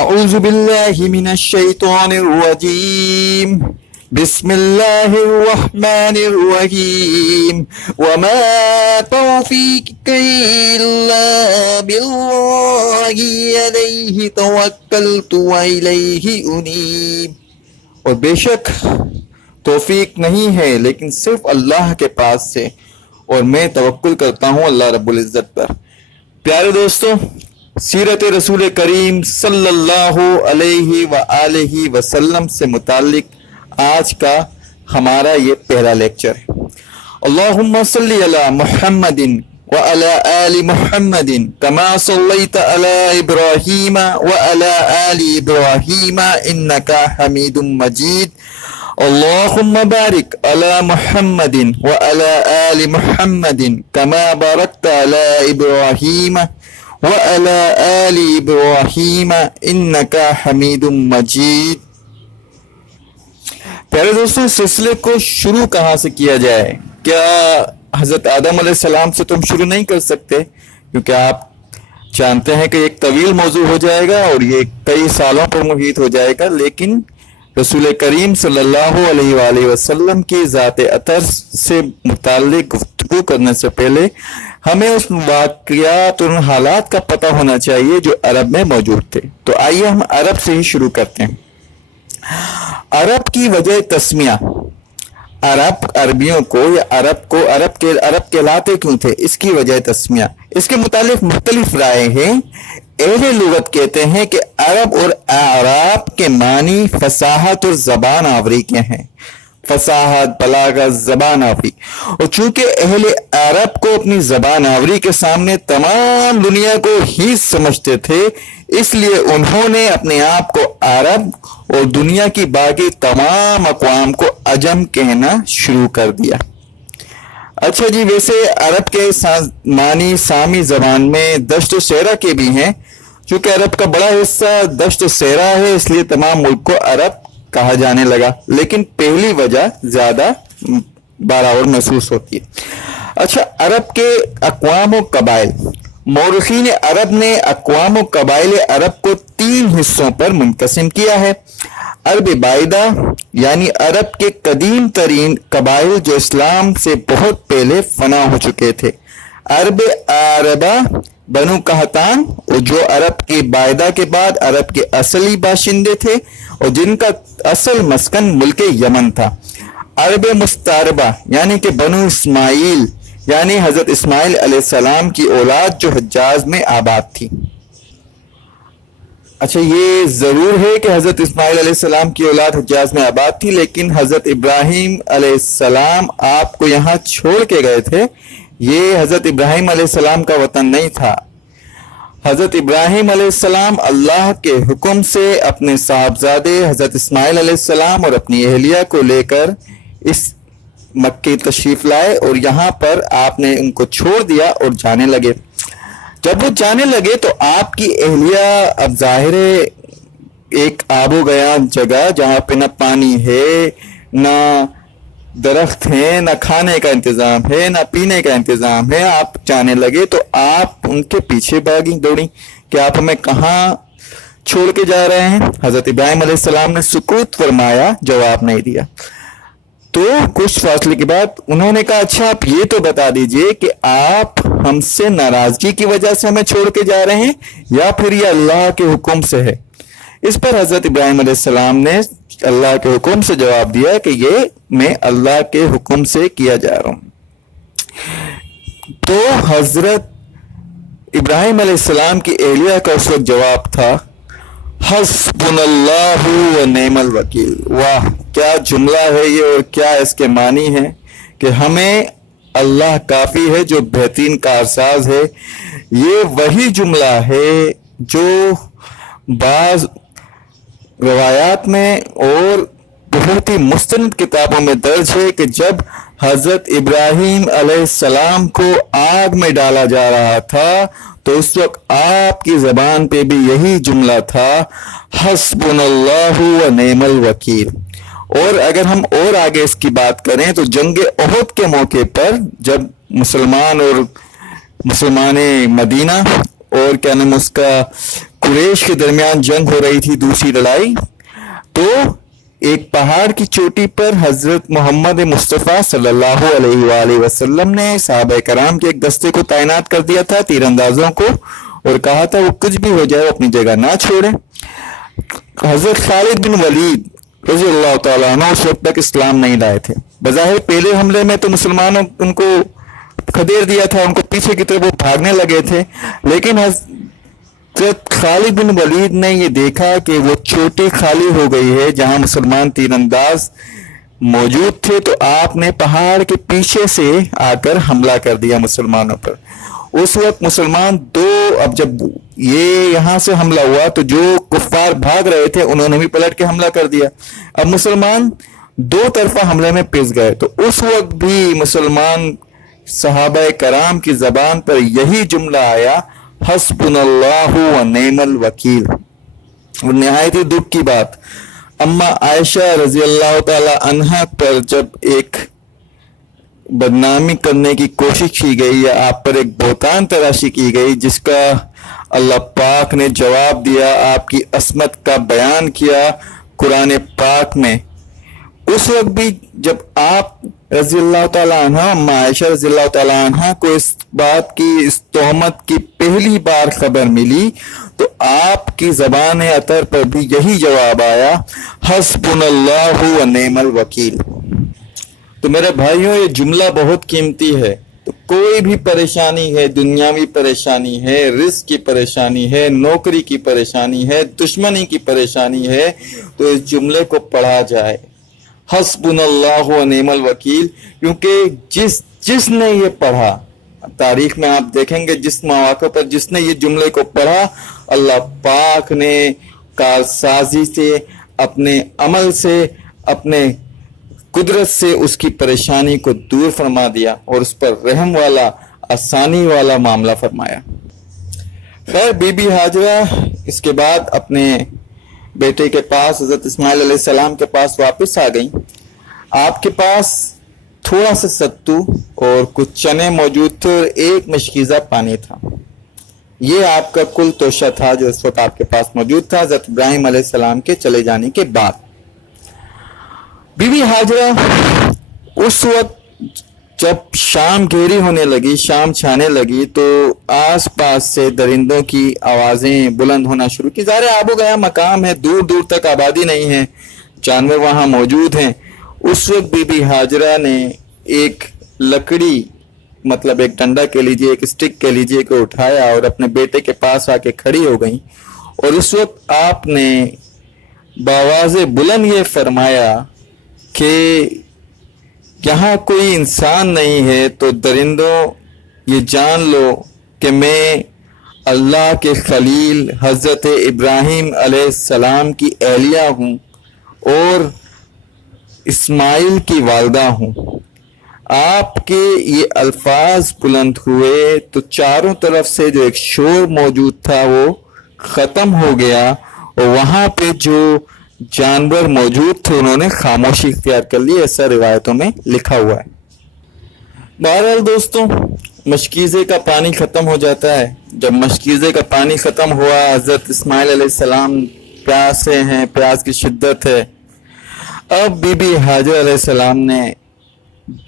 أعوذ بالله من الشيطان الرجيم بسم الله الرحمن الرحيم وما توفيقي إلا بالله عليه توكلت وإليه أنيب۔ اور بے شک توفیق نہیں ہے لیکن صرف اللہ کے پاس سے، اور میں توکل کرتا ہوں اللہ رب العزت پر۔ پیارے دوستو، سیرت رسول کریم صلی اللہ علیہ وآلہ وسلم سے متعلق آج کا ہمارا یہ پہلا لیکچر ہے۔ اللہم صلی علی محمد وعلی آل محمد کما صلیت علی ابراہیم وعلی آل ابراہیم انکا حمید مجید۔ اللہم بارک علی محمد وعلی آل محمد کما بارکت علی ابراہیم وعلی آل ابراہیم انکا حمید مجید۔ پیارے دوستوں، اس سلسلے کو شروع کہاں سے کیا جائے؟ کیا حضرت آدم علیہ السلام سے تم شروع نہیں کر سکتے؟ کیونکہ آپ جانتے ہیں کہ ایک طویل موضوع ہو جائے گا اور یہ کئی سالوں پر محیط ہو جائے گا، لیکن رسول کریم صلی اللہ علیہ وآلہ وسلم کی ذات اطہر سے متعلق گفتگو کرنے سے پہلے ہمیں اس واقعات اور حالات کا پتہ ہونا چاہیے جو عرب میں موجود تھے۔ تو آئیے ہم عرب سے ہی شروع کرتے ہیں۔ عرب کی وجہ تسمیہ، عربیوں کو یا عرب کہلاتے کیوں تھے، اس کی وجہ تسمیہ، اس کے متعلق مختلف رائے ہیں۔ اہل لغت کہتے ہیں کہ عرب اور اعراب کے معنی فصاحت اور زبان آوری کے ہیں، فصاحت، بلاغت، زبان آوری، اور چونکہ اہل عرب کو اپنی زبان آوری کے سامنے تمام دنیا کو ہی سمجھتے تھے، اس لیے انہوں نے اپنے آپ کو عرب اور دنیا کی باقی تمام اقوام کو عجم کہنا شروع کر دیا۔ اچھا جی، ویسے عرب کے معنی سامی زبان میں دشت و صحرا کے بھی ہیں۔ چونکہ عرب کا بڑا حصہ دشت و صحرا ہے، اس لیے تمام ملک کو عرب کہا جانے لگا، لیکن پہلی وجہ زیادہ برابر محسوس ہوتی ہے۔ اچھا، عرب کے اقوام و قبائل، مورخین عرب نے اقوام و قبائل عرب کو 3 حصوں پر منقسم کیا ہے۔ عرب بائدہ یعنی عرب کے قدیم ترین قبائل جو اسلام سے بہت پہلے فنا ہو چکے تھے۔ عرب عربہ بنو قحطان، اور جو عرب کے بائدہ کے بعد عرب کے اصلی باشندے تھے اور جن کا اصل مسکن ملک یمن تھا۔ عرب مستعربہ یعنی کہ بنو اسماعیل، یعنی حضرت اسماعیل علیہ السلام کی اولاد جو حجاز میں آباد تھی۔ اچھا، یہ ضرور ہے کہ حضرت اسماعیل علیہ السلام کی اولاد حجاز میں آباد تھی، لیکن حضرت ابراہیم علیہ السلام آپ کو یہاں چھوڑ کے گئے تھے۔ یہ حضرت ابراہیم علیہ السلام کا وطن نہیں تھا۔ حضرت ابراہیم علیہ السلام اللہ کے حکم سے اپنے صاحبزادے حضرت اسماعیل علیہ السلام اور اپنی اہلیہ کو لے کر اس مکے تشریف لائے، اور یہاں پر آپ نے ان کو چھوڑ دیا اور جانے لگے۔ جب وہ جانے لگے تو آپ کی اہلیہ اب ظاہر ایک آب و گیا جگہ جہاں پہ نہ پانی ہے، نہ درخت ہے، نہ کھانے کا انتظام ہے، نہ پینے کا انتظام ہے، آپ جانے لگے تو آپ ان کے پیچھے بھاگیں، دوڑیں کہ آپ ہمیں کہاں چھوڑ کے جا رہے ہیں۔ حضرت ابراہیم علیہ السلام نے سکوت فرمایا، جواب نہیں دیا۔ تو کچھ فاصلے کے بعد انہوں نے کہا، اچھا آپ یہ تو بتا دیجئے کہ آپ ہم سے ناراضگی کی وجہ سے ہمیں چھوڑ کے جا رہے ہیں یا پھر یہ اللہ کے حکم سے ہے؟ اس پر حضرت ابراہیم علیہ السلام نے اللہ کے حکم سے جواب دیا کہ یہ میں اللہ کے حکم سے کیا جا رہا ہوں۔ تو حضرت ابراہیم علیہ السلام کی اہلیہ کا اس وقت جواب تھا، حسبنا اللہ و نعم الوکیل۔ واہ، کیا جملہ ہے یہ، اور کیا اس کے معنی ہے کہ ہمیں اللہ کافی ہے جو بہترین کارساز ہے۔ یہ وہی جملہ ہے جو بعض روایات میں اور بہت ہی مستند کتابوں میں درج ہے کہ جب حضرت ابراہیم علیہ السلام کو آگ میں ڈالا جا رہا تھا تو اس وقت آپ کی زبان پہ بھی یہی جملہ تھا، حسبنا اللہ و نعم الوکیل۔ اور اگر ہم اور آگے اس کی بات کریں تو جنگ احد کے موقع پر جب مسلمان اور مسلمان مدینہ और क्या नाम उसका कुरैश के दरमियान जंग हो रही थी, दूसरी लड़ाई। तो एक पहाड़ की चोटी पर हजरत मोहम्मद मुस्तफ़ा सल्लल्लाहु अलैहि वसल्लम ने सहाबा कराम के एक दस्ते को तैनात कर दिया था, तीरंदाजों को, और कहा था वो कुछ भी हो जाए वो अपनी जगह ना छोड़े। हजरत खालिद बिन वलीद रज़ी अल्लाह तआला अन्हु उस वक्त तक इस्लाम नहीं लाए थे। बज़ाहिर पहले हमले में तो मुसलमानों उनको खदेड़ दिया था, उनको पीछे की तरफ वो भागने लगे थे, लेकिन हजरत खालिद बिन वलीद ने ये देखा कि वो चोटी खाली हो गई है जहां मुसलमान तीरंदाज मौजूद थे, तो आपने पहाड़ के पीछे से आकर हमला कर दिया मुसलमानों पर। उस वक्त मुसलमान अब जब ये यहां से हमला हुआ तो जो कुफ्फार भाग रहे थे उन्होंने भी पलट के हमला कर दिया। अब मुसलमान दो तरफा हमले में पिस गए। तो उस वक्त भी मुसलमान सहाबा कराम की जबान पर यही जुमला आया, हस्बुनल्लाहु व निअमल वकील। और निहायत ही दुख की बात, अम्मा आयशा रजी अल्लाह ताला अन्हा पर जब एक बदनामी करने की कोशिश की गई या आप पर एक बहतान तराशी की गई, जिसका अल्लाह पाक ने जवाब दिया, आपकी असमत का बयान किया कुरान पाक में, उस वक्त भी जब आप रज़ी अल्लाह ताला अन्हा, अम्मा आयशा रज़ी अल्लाह ताला अन्हा को इस बात की, इस तोहमत की पहली बार खबर मिली, तो आपकी ज़बान अतर पर भी यही जवाब आया, हस्बुनल्लाहु व निअमल वकील। तो मेरे भाइयों, ये जुमला बहुत कीमती है। तो कोई भी परेशानी है, दुनियावी परेशानी है, रिस्क की परेशानी है, नौकरी की परेशानी है, दुश्मनी की परेशानी है, तो इस जुमले को पढ़ा जाए, हस्बुनल्लाहु व निअमल वकील। क्योंकि जिसने ये पढ़ा, तारीख में आप देखेंगे जिस मौके पर जिसने ये जुमले को पढ़ा, अल्लाह पाक ने कारसाजी से, अपने अमल से, अपने कुदरत से उसकी परेशानी को दूर फरमा दिया और उस पर रहम वाला, आसानी वाला मामला फरमाया। खैर, बीबी हाजरा इसके बाद अपने बेटे के पास, हजरत इस्माइल अलैहिस्सलाम के पास वापस आ गई। आपके पास थोड़ा सा सत्तू और कुछ चने मौजूद थे और एक मशकीज़ा पानी था। ये आपका कुल तोशा था जो इस वक्त आपके पास मौजूद था हजरत इब्राहिम अलैहिस्सलाम के चले जाने के बाद। बीबी हाजरा उस वक्त जब शाम घेरी होने लगी, शाम छाने लगी, तो आस पास से दरिंदों की आवाज़ें बुलंद होना शुरू की। ज़ाहिर आबो गया मकाम है, दूर दूर तक आबादी नहीं है, जानवर वहाँ मौजूद हैं। उस वक्त बीबी हाजरा ने एक लकड़ी, मतलब एक डंडा कह लीजिए, एक स्टिक कह लीजिए, को उठाया और अपने बेटे के पास आके खड़ी हो गई। और उस वक्त आपने बावाज़े बुलंद ये फरमाया कि यहाँ कोई इंसान नहीं है, तो दरिंदों ये जान लो कि मैं अल्लाह के खलील हज़रत इब्राहिम अलैहिस्सलाम की एहलिया हूँ और इस्माइल की वालदा हूँ। आपके ये अल्फाज बुलंद हुए तो चारों तरफ से जो एक शोर मौजूद था वो ख़त्म हो गया और वहाँ पे जो जानवर मौजूद थे उन्होंने खामोशी इख्तियार कर ली, ऐसा रिवायतों में लिखा हुआ है। बहरहाल दोस्तों, मशकीज़े का पानी ख़त्म हो जाता है। जब मशकीज़े का पानी ख़त्म हुआ, हज़रत इस्माइल अलैहिस्सलाम प्यासे हैं, प्यास की शिद्दत है। अब बीबी हाजरा अलैहिस्सलाम ने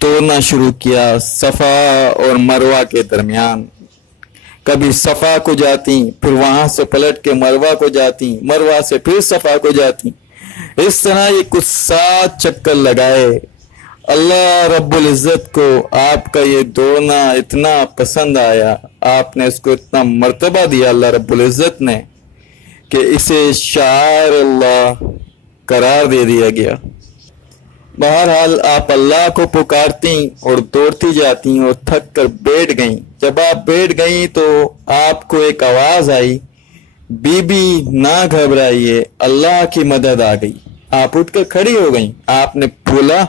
दौड़ना शुरू किया सफ़ा और मरवा के दरमियान। कभी सफ़ा को जाती, फिर वहाँ से पलट के मरवा को जाती, मरवा से फिर सफ़ा को जाती। इस तरह ये कुछ 7 चक्कर लगाए। अल्लाह रब्बुल इज़्ज़त को आपका ये दौड़ना इतना पसंद आया, आपने इसको इतना मर्तबा दिया अल्लाह रब्बुल इज़्ज़त ने, कि इसे शायर अल्लाह करार दे दिया गया। बहरहाल आप अल्लाह को पुकारती और दौड़ती जाती और थक कर बैठ गईं। जब आप बैठ गईं तो आपको एक आवाज़ आई, बीबी ना घबराइए, अल्लाह की मदद आ गई। आप उठकर खड़ी हो गईं। आपने बोला,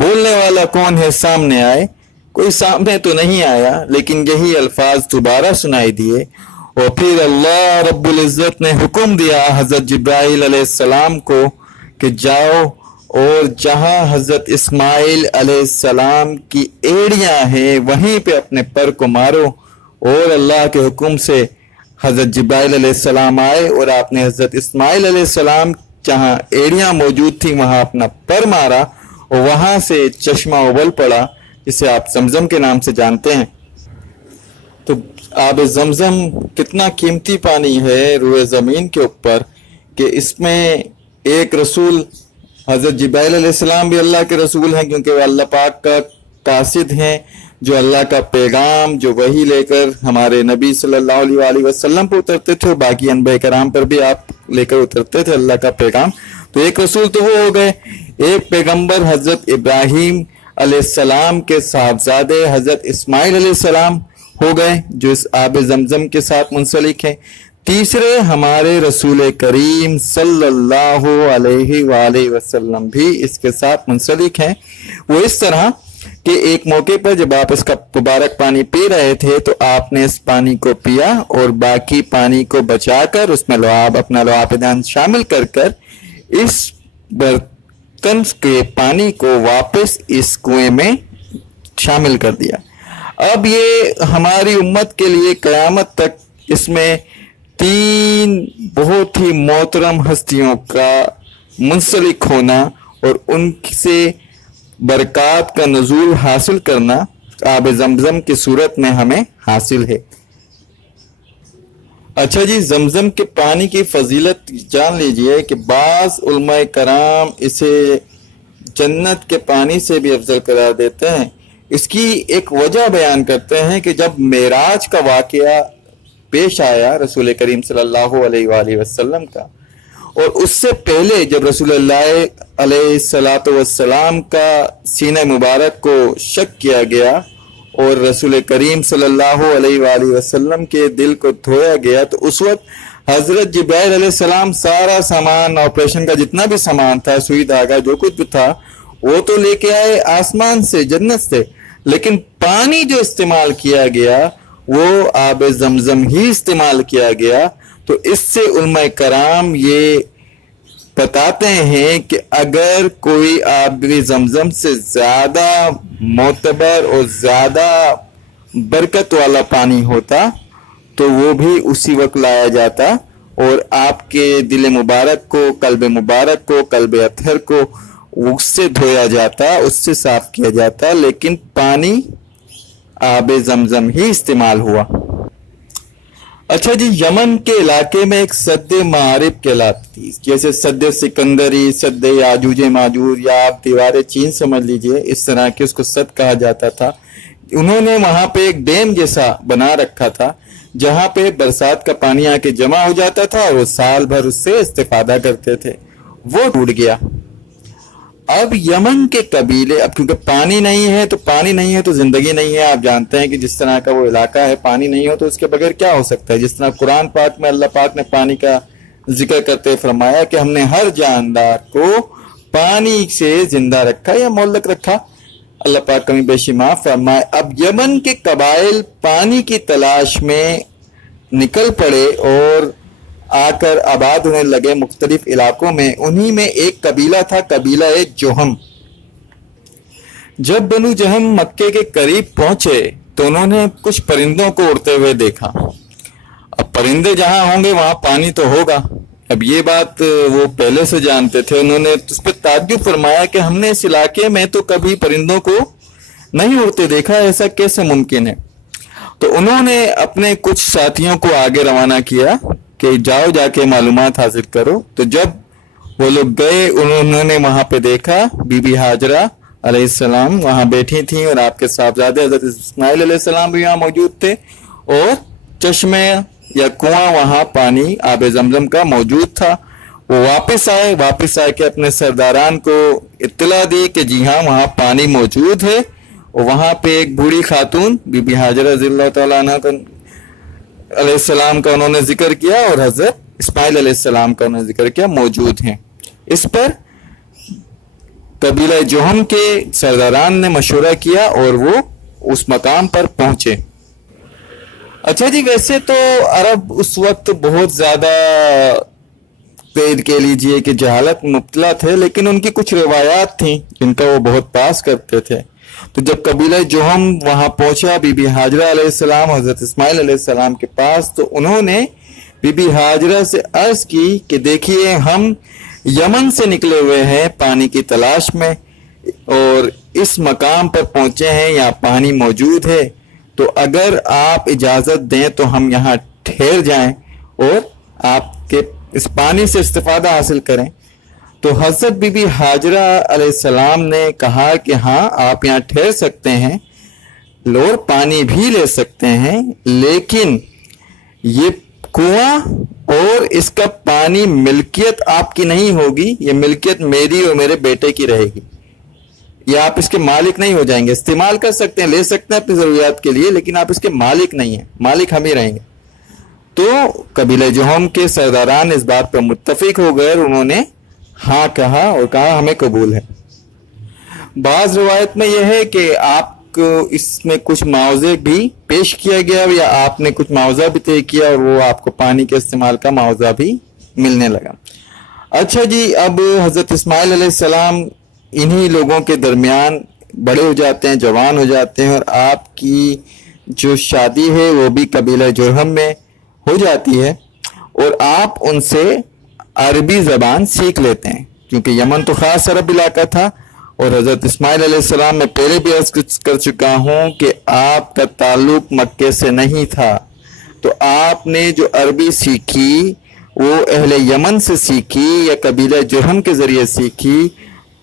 बोलने वाला कौन है, सामने आए। कोई सामने तो नहीं आया, लेकिन यही अल्फाज दोबारा सुनाई दिए और फिर अल्लाह रब्बुल इज़्ज़त ने हुक्म दिया हज़रत जिब्राइल अलैहिस्सलाम को कि जाओ और जहां हज़रत इस्माइल अलैहिस्सलाम की एड़ियां हैं वहीं पे अपने पर को मारो और अल्लाह के हुक्म से حضرت جبرائیل علیہ السلام آئے اور آپ نے حضرت اسماعیل علیہ السلام جہاں ایڑیاں موجود تھیں وہاں اپنا پر مارا اور وہاں سے چشمہ ابل پڑا، جسے آپ زمزم کے نام سے جانتے ہیں۔ تو آب زمزم کتنا قیمتی پانی ہے روئے زمین کے اوپر کہ اس میں ایک رسول حضرت جبرائیل علیہ السلام بھی اللہ کے رسول ہیں، کیونکہ وہ اللہ پاک کا قاصد ہیں، جو اللہ کا پیغام جو وحی لے کر ہمارے نبی صلی اللہ علیہ وآلہ وسلم پر اترتے تھے، باقی انبیاء کرام پر بھی آپ لے کر اترتے تھے اللہ کا پیغام۔ تو ایک رسول تو وہ ہو گئے، ایک پیغمبر حضرت ابراہیم علیہ السلام کے صاحبزادے حضرت اسماعیل علیہ السلام ہو گئے جو اس آب زمزم کے ساتھ منسلک ہیں۔ تیسرے ہمارے رسول کریم صلی اللہ علیہ وآلہ وسلم بھی اس کے ساتھ منسلک ہیں۔ وہ اس طرح کہ ایک موقع پر جب آپ اس کا مبارک پانی پی رہے تھے تو آپ نے اس پانی کو پیا اور باقی پانی کو بچا کر اس میں لعاب اپنا لعاب دہن شامل کر اس برتن کے پانی کو واپس اس کنویں میں شامل کر دیا۔ اب یہ ہماری امت کے لیے قیامت تک اس میں 3 بہت ہی محترم ہستیوں کا منسلک ہونا اور ان سے برکات کا نزول حاصل کرنا آب زمزم کی صورت میں ہمیں حاصل ہے۔ اچھا جی، زمزم کے پانی کی فضیلت جان لیجئے کہ بعض علماء کرام اسے جنت کے پانی سے بھی افضل قرار دیتے ہیں۔ اس کی ایک وجہ بیان کرتے ہیں کہ جب معراج کا واقعہ پیش آیا رسول کریم صلی اللہ علیہ وآلہ وسلم کا، اور اس سے پہلے جب رسول اللہ علیہ السلام کا سینہ مبارک کو شک کیا گیا اور رسول کریم صلی اللہ علیہ وآلہ وسلم کے دل کو دھویا گیا، تو اس وقت حضرت جبرائیل علیہ السلام سارا سامان آپریشن کا جتنا بھی سامان تھا، سوئی دھاگا جو کچھ بھی تھا، وہ تو لے کے آئے آسمان سے، جنت سے، لیکن پانی جو استعمال کیا گیا وہ آب زمزم ہی استعمال کیا گیا۔ تو اس سے علماء کرام یہ بتاتے ہیں کہ اگر کوئی آب زمزم سے زیادہ معتبر اور زیادہ برکت والا پانی ہوتا تو وہ بھی اسی وقت لایا جاتا اور آپ کے دل مبارک کو، قلب مبارک کو، قلب اطہر کو اس سے دھویا جاتا، اس سے صاف کیا جاتا، لیکن پانی آب زمزم ہی استعمال ہوا۔ اچھا جی، یمن کے علاقے میں ایک سد معارب کہلاتی تھی، جیسے سد سکندری، سد یاجوج ماجوج، یا آپ دیوار چین سمجھ لیجئے، اس طرح کے اس کو سد کہا جاتا تھا۔ انہوں نے وہاں پہ ایک ڈیم جیسا بنا رکھا تھا جہاں پہ برسات کا پانی آ کے جمع ہو جاتا تھا اور وہ سال بھر اس سے استفادہ کرتے تھے۔ وہ ٹوٹ گیا۔ اب یمن کے قبیلے، اب کیونکہ پانی نہیں ہے تو زندگی نہیں ہے۔ آپ جانتے ہیں کہ جس طرح کا وہ علاقہ ہے، پانی نہیں ہو تو اس کے بغیر کیا ہو سکتا ہے۔ جس طرح قرآن پاک میں اللہ پاک نے پانی کا ذکر کرتے فرمایا کہ ہم نے ہر جاندار کو پانی سے زندہ رکھا یا معلق رکھا، اللہ پاک کمی بیشی معاف فرمائے۔ اب یمن کے قبائل پانی کی تلاش میں نکل پڑے اور آ کر آباد ہونے لگے مختلف علاقوں میں۔ انہی میں ایک قبیلہ تھا، قبیلہ جہم۔ جب بنو جہم مکے کے قریب پہنچے تو انہوں نے کچھ پرندوں کو اڑتے ہوئے دیکھا۔ اب پرندے جہاں ہوں گے وہاں پانی تو ہوگا، اب یہ بات وہ پہلے سے جانتے تھے۔ انہوں نے اس پہ تعجب فرمایا کہ ہم نے اس علاقے میں تو کبھی پرندوں کو نہیں اڑتے دیکھا، ایسا کیسے ممکن ہے؟ تو انہوں نے اپنے کچھ ساتھیوں کو آگے روانہ کیا کہ جاؤ جا کے معلومات حاصل کرو۔ تو جب وہ لوگ گئے انہوں نے وہاں پہ دیکھا بی بی ہاجرہ علیہ السلام وہاں بیٹھی تھیں اور آپ کے صاحبزادے حضرت اسماعیل علیہ السلام بھی وہاں موجود تھے، اور چشمے یا کنواں وہاں پانی آب زمزم کا موجود تھا۔ وہ واپس آئے کہ اپنے سرداران کو اطلاع دی کہ جی ہاں وہاں پانی موجود ہے، اور وہاں پہ ایک بوڑھی خاتون بی بی ہاجرہ رضی اللہ تعالیٰ عنہ علیہ السلام کا انہوں نے ذکر کیا اور حضرت اسماعیل علیہ السلام کا انہوں نے ذکر کیا، موجود ہیں۔ اس پر قبیلہ جہم کے سرداران نے مشورہ کیا اور وہ اس مقام پر پہنچے۔ اچھا جی، ویسے تو عرب اس وقت بہت زیادہ کہہ لیجئے کہ جہالت مبتلا تھے، لیکن ان کی کچھ روایات تھیں جن کا وہ بہت پاس کرتے تھے۔ تو جب قبیلہ جوہم وہاں پہنچا بی بی حاجرہ علیہ السلام حضرت اسماعیل علیہ السلام کے پاس، تو انہوں نے بی بی حاجرہ سے عرض کی کہ دیکھیے ہم یمن سے نکلے ہوئے ہیں پانی کی تلاش میں، اور اس مقام پر پہنچے ہیں، یہاں پانی موجود ہے، تو اگر آپ اجازت دیں تو ہم یہاں ٹھہر جائیں اور آپ کے اس پانی سے استفادہ حاصل کریں۔ تو حضرت بی بی حاجرہ علیہ السلام نے کہا کہ ہاں آپ یہاں ٹھہر سکتے ہیں، اور پانی بھی لے سکتے ہیں، لیکن یہ کنواں اور اس کا پانی ملکیت آپ کی نہیں ہوگی، یہ ملکیت میری اور میرے بیٹے کی رہے گی، یہ آپ اس کے مالک نہیں ہو جائیں گے۔ استعمال کر سکتے ہیں، لے سکتے ہیں اپنی ضروریات کے لیے، لیکن آپ اس کے مالک نہیں ہیں، مالک ہم ہی رہیں گے۔ تو قبیلہ جوہم کے سرداران اس بات پر متفق ہو گئے اور انہوں نے ہاں کہا اور کہا ہمیں قبول ہے۔ بعض روایت میں یہ ہے کہ آپ کو اس میں کچھ معاوضے بھی پیش کیا گیا، یا آپ نے کچھ معاوضہ بھی طے کیا اور وہ آپ کو پانی کے استعمال کا معاوضہ بھی ملنے لگا۔ اچھا جی، اب حضرت اسماعیل علیہ السلام انہی لوگوں کے درمیان بڑے ہو جاتے ہیں، جوان ہو جاتے ہیں، اور آپ کی جو شادی ہے وہ بھی قبیلہ جوہم میں ہو جاتی ہے، اور آپ ان سے عربی زبان سیکھ لیتے ہیں، کیونکہ یمن تو خاص عرب علاقہ تھا، اور حضرت اسماعیل علیہ السلام میں پہلے بھی عرض کر چکا ہوں کہ آپ کا تعلق مکے سے نہیں تھا، تو آپ نے جو عربی سیکھی وہ اہل یمن سے سیکھی یا قبیلہ جوہم کے ذریعے سیکھی۔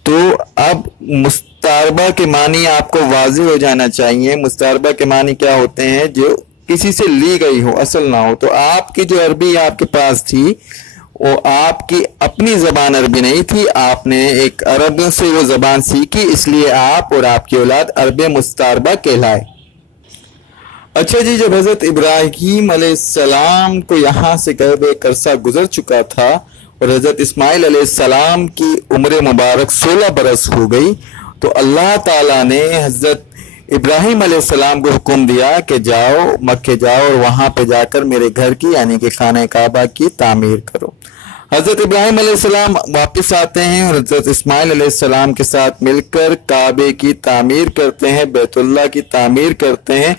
تو اب مستعربہ کے معنی آپ کو واضح ہو جانا چاہیے۔ مستعربہ کے معنی کیا ہوتے ہیں؟ جو کسی سے لی گئی ہو، اصل نہ ہو۔ تو آپ کی جو عربی آپ کے پاس تھی وہ آپ کی اپنی زبان عربی نہیں تھی، آپ نے ایک عرب سے وہ زبان سیکھی، اس لیے آپ اور آپ کی اولاد عرب مستعربہ کہلائے۔ اچھا جی، جب حضرت ابراہیم علیہ السلام کو یہاں سے قریب ایک عرصہ گزر چکا تھا اور حضرت اسماعیل علیہ السلام کی عمر مبارک 16 برس ہو گئی، تو اللہ تعالیٰ نے حضرت ابراہیم علیہ السلام کو حکم دیا کہ جاؤ مکے جاؤ اور وہاں پہ جا کر میرے گھر کی یعنی کہ خانہ کعبہ کی تعمیر کرو۔ حضرت ابراہیم علیہ السلام واپس آتے ہیں اور حضرت اسماعیل علیہ السلام کے ساتھ مل کر کعبے کی تعمیر کرتے ہیں، بیت اللہ کی تعمیر کرتے ہیں،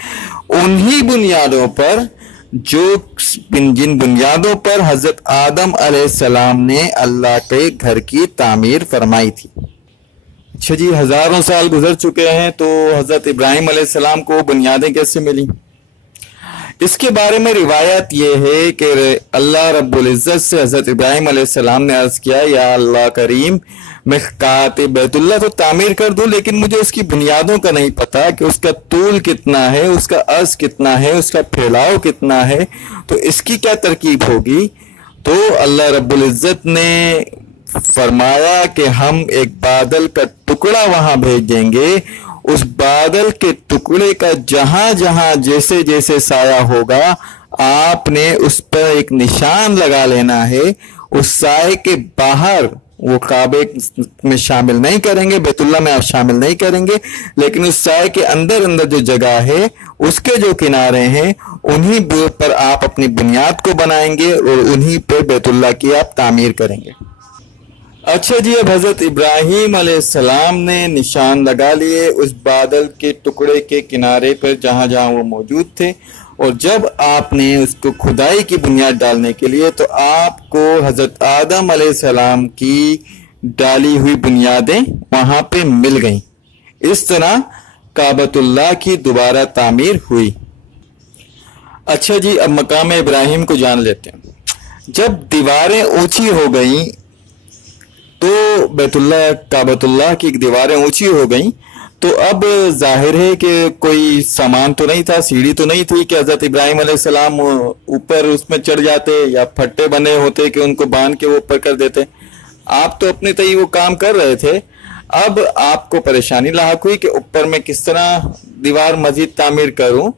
انہی بنیادوں پر جن بنیادوں پر حضرت آدم علیہ السلام نے اللہ کے گھر کی تعمیر فرمائی تھی۔ اچھا جی، ہزاروں سال گزر چکے ہیں، تو حضرت ابراہیم علیہ السلام کو بنیادیں کیسے ملی؟ اس کے بارے میں روایت یہ ہے کہ اللہ رب العزت سے حضرت ابراہیم علیہ السلام نے عرض کیا، یا اللہ کریم، میں بیت اللہ تو تعمیر کر دوں، لیکن مجھے اس کی بنیادوں کا نہیں پتا کہ اس کا طول کتنا ہے، اس کا عرض کتنا ہے، اس کا پھیلاؤ کتنا ہے، تو اس کی کیا ترکیب ہوگی؟ تو اللہ رب العزت نے فرمایا کہ ہم ایک بادل کا ٹکڑا وہاں بھیج دیں گے، اس بادل کے ٹکڑے کا جہاں جہاں جیسے جیسے سایہ ہوگا آپ نے اس پر ایک نشان لگا لینا ہے، اس سائے کے باہر وہ کعبے میں شامل نہیں کریں گے، بیت اللہ میں آپ شامل نہیں کریں گے، لیکن اس سائے کے اندر جو جگہ ہے اس کے جو کنارے ہیں انہی پر آپ اپنی بنیاد کو بنائیں گے اور انہی پہ بیت اللہ کی آپ تعمیر کریں گے۔ اچھا جی، اب حضرت ابراہیم علیہ السلام نے نشان لگا لیے اس بادل کے ٹکڑے کے کنارے پر جہاں جہاں وہ موجود تھے، اور جب آپ نے اس کو کھدائی کی بنیاد ڈالنے کے لیے تو آپ کو حضرت آدم علیہ السلام کی ڈالی ہوئی بنیادیں وہاں پہ مل گئیں۔ اس طرح کعبۃ اللہ کی دوبارہ تعمیر ہوئی۔ اچھا جی، اب مقام ابراہیم کو جان لیتے ہیں۔ جب دیواریں اونچی ہو گئیں تو بیت اللہ کعبۃ اللہ کی دیواریں اونچی ہو گئیں، تو اب ظاہر ہے کہ کوئی سامان تو نہیں تھا، سیڑھی تو نہیں تھی کہ حضرت ابراہیم علیہ السلام اوپر اس میں چڑھ جاتے، یا پھٹے بنے ہوتے کہ ان کو باندھ کے وہ اوپر کر دیتے۔ آپ تو اپنے تئی وہ کام کر رہے تھے، اب آپ کو پریشانی لاحق ہوئی کہ اوپر میں کس طرح دیوار مزید تعمیر کروں،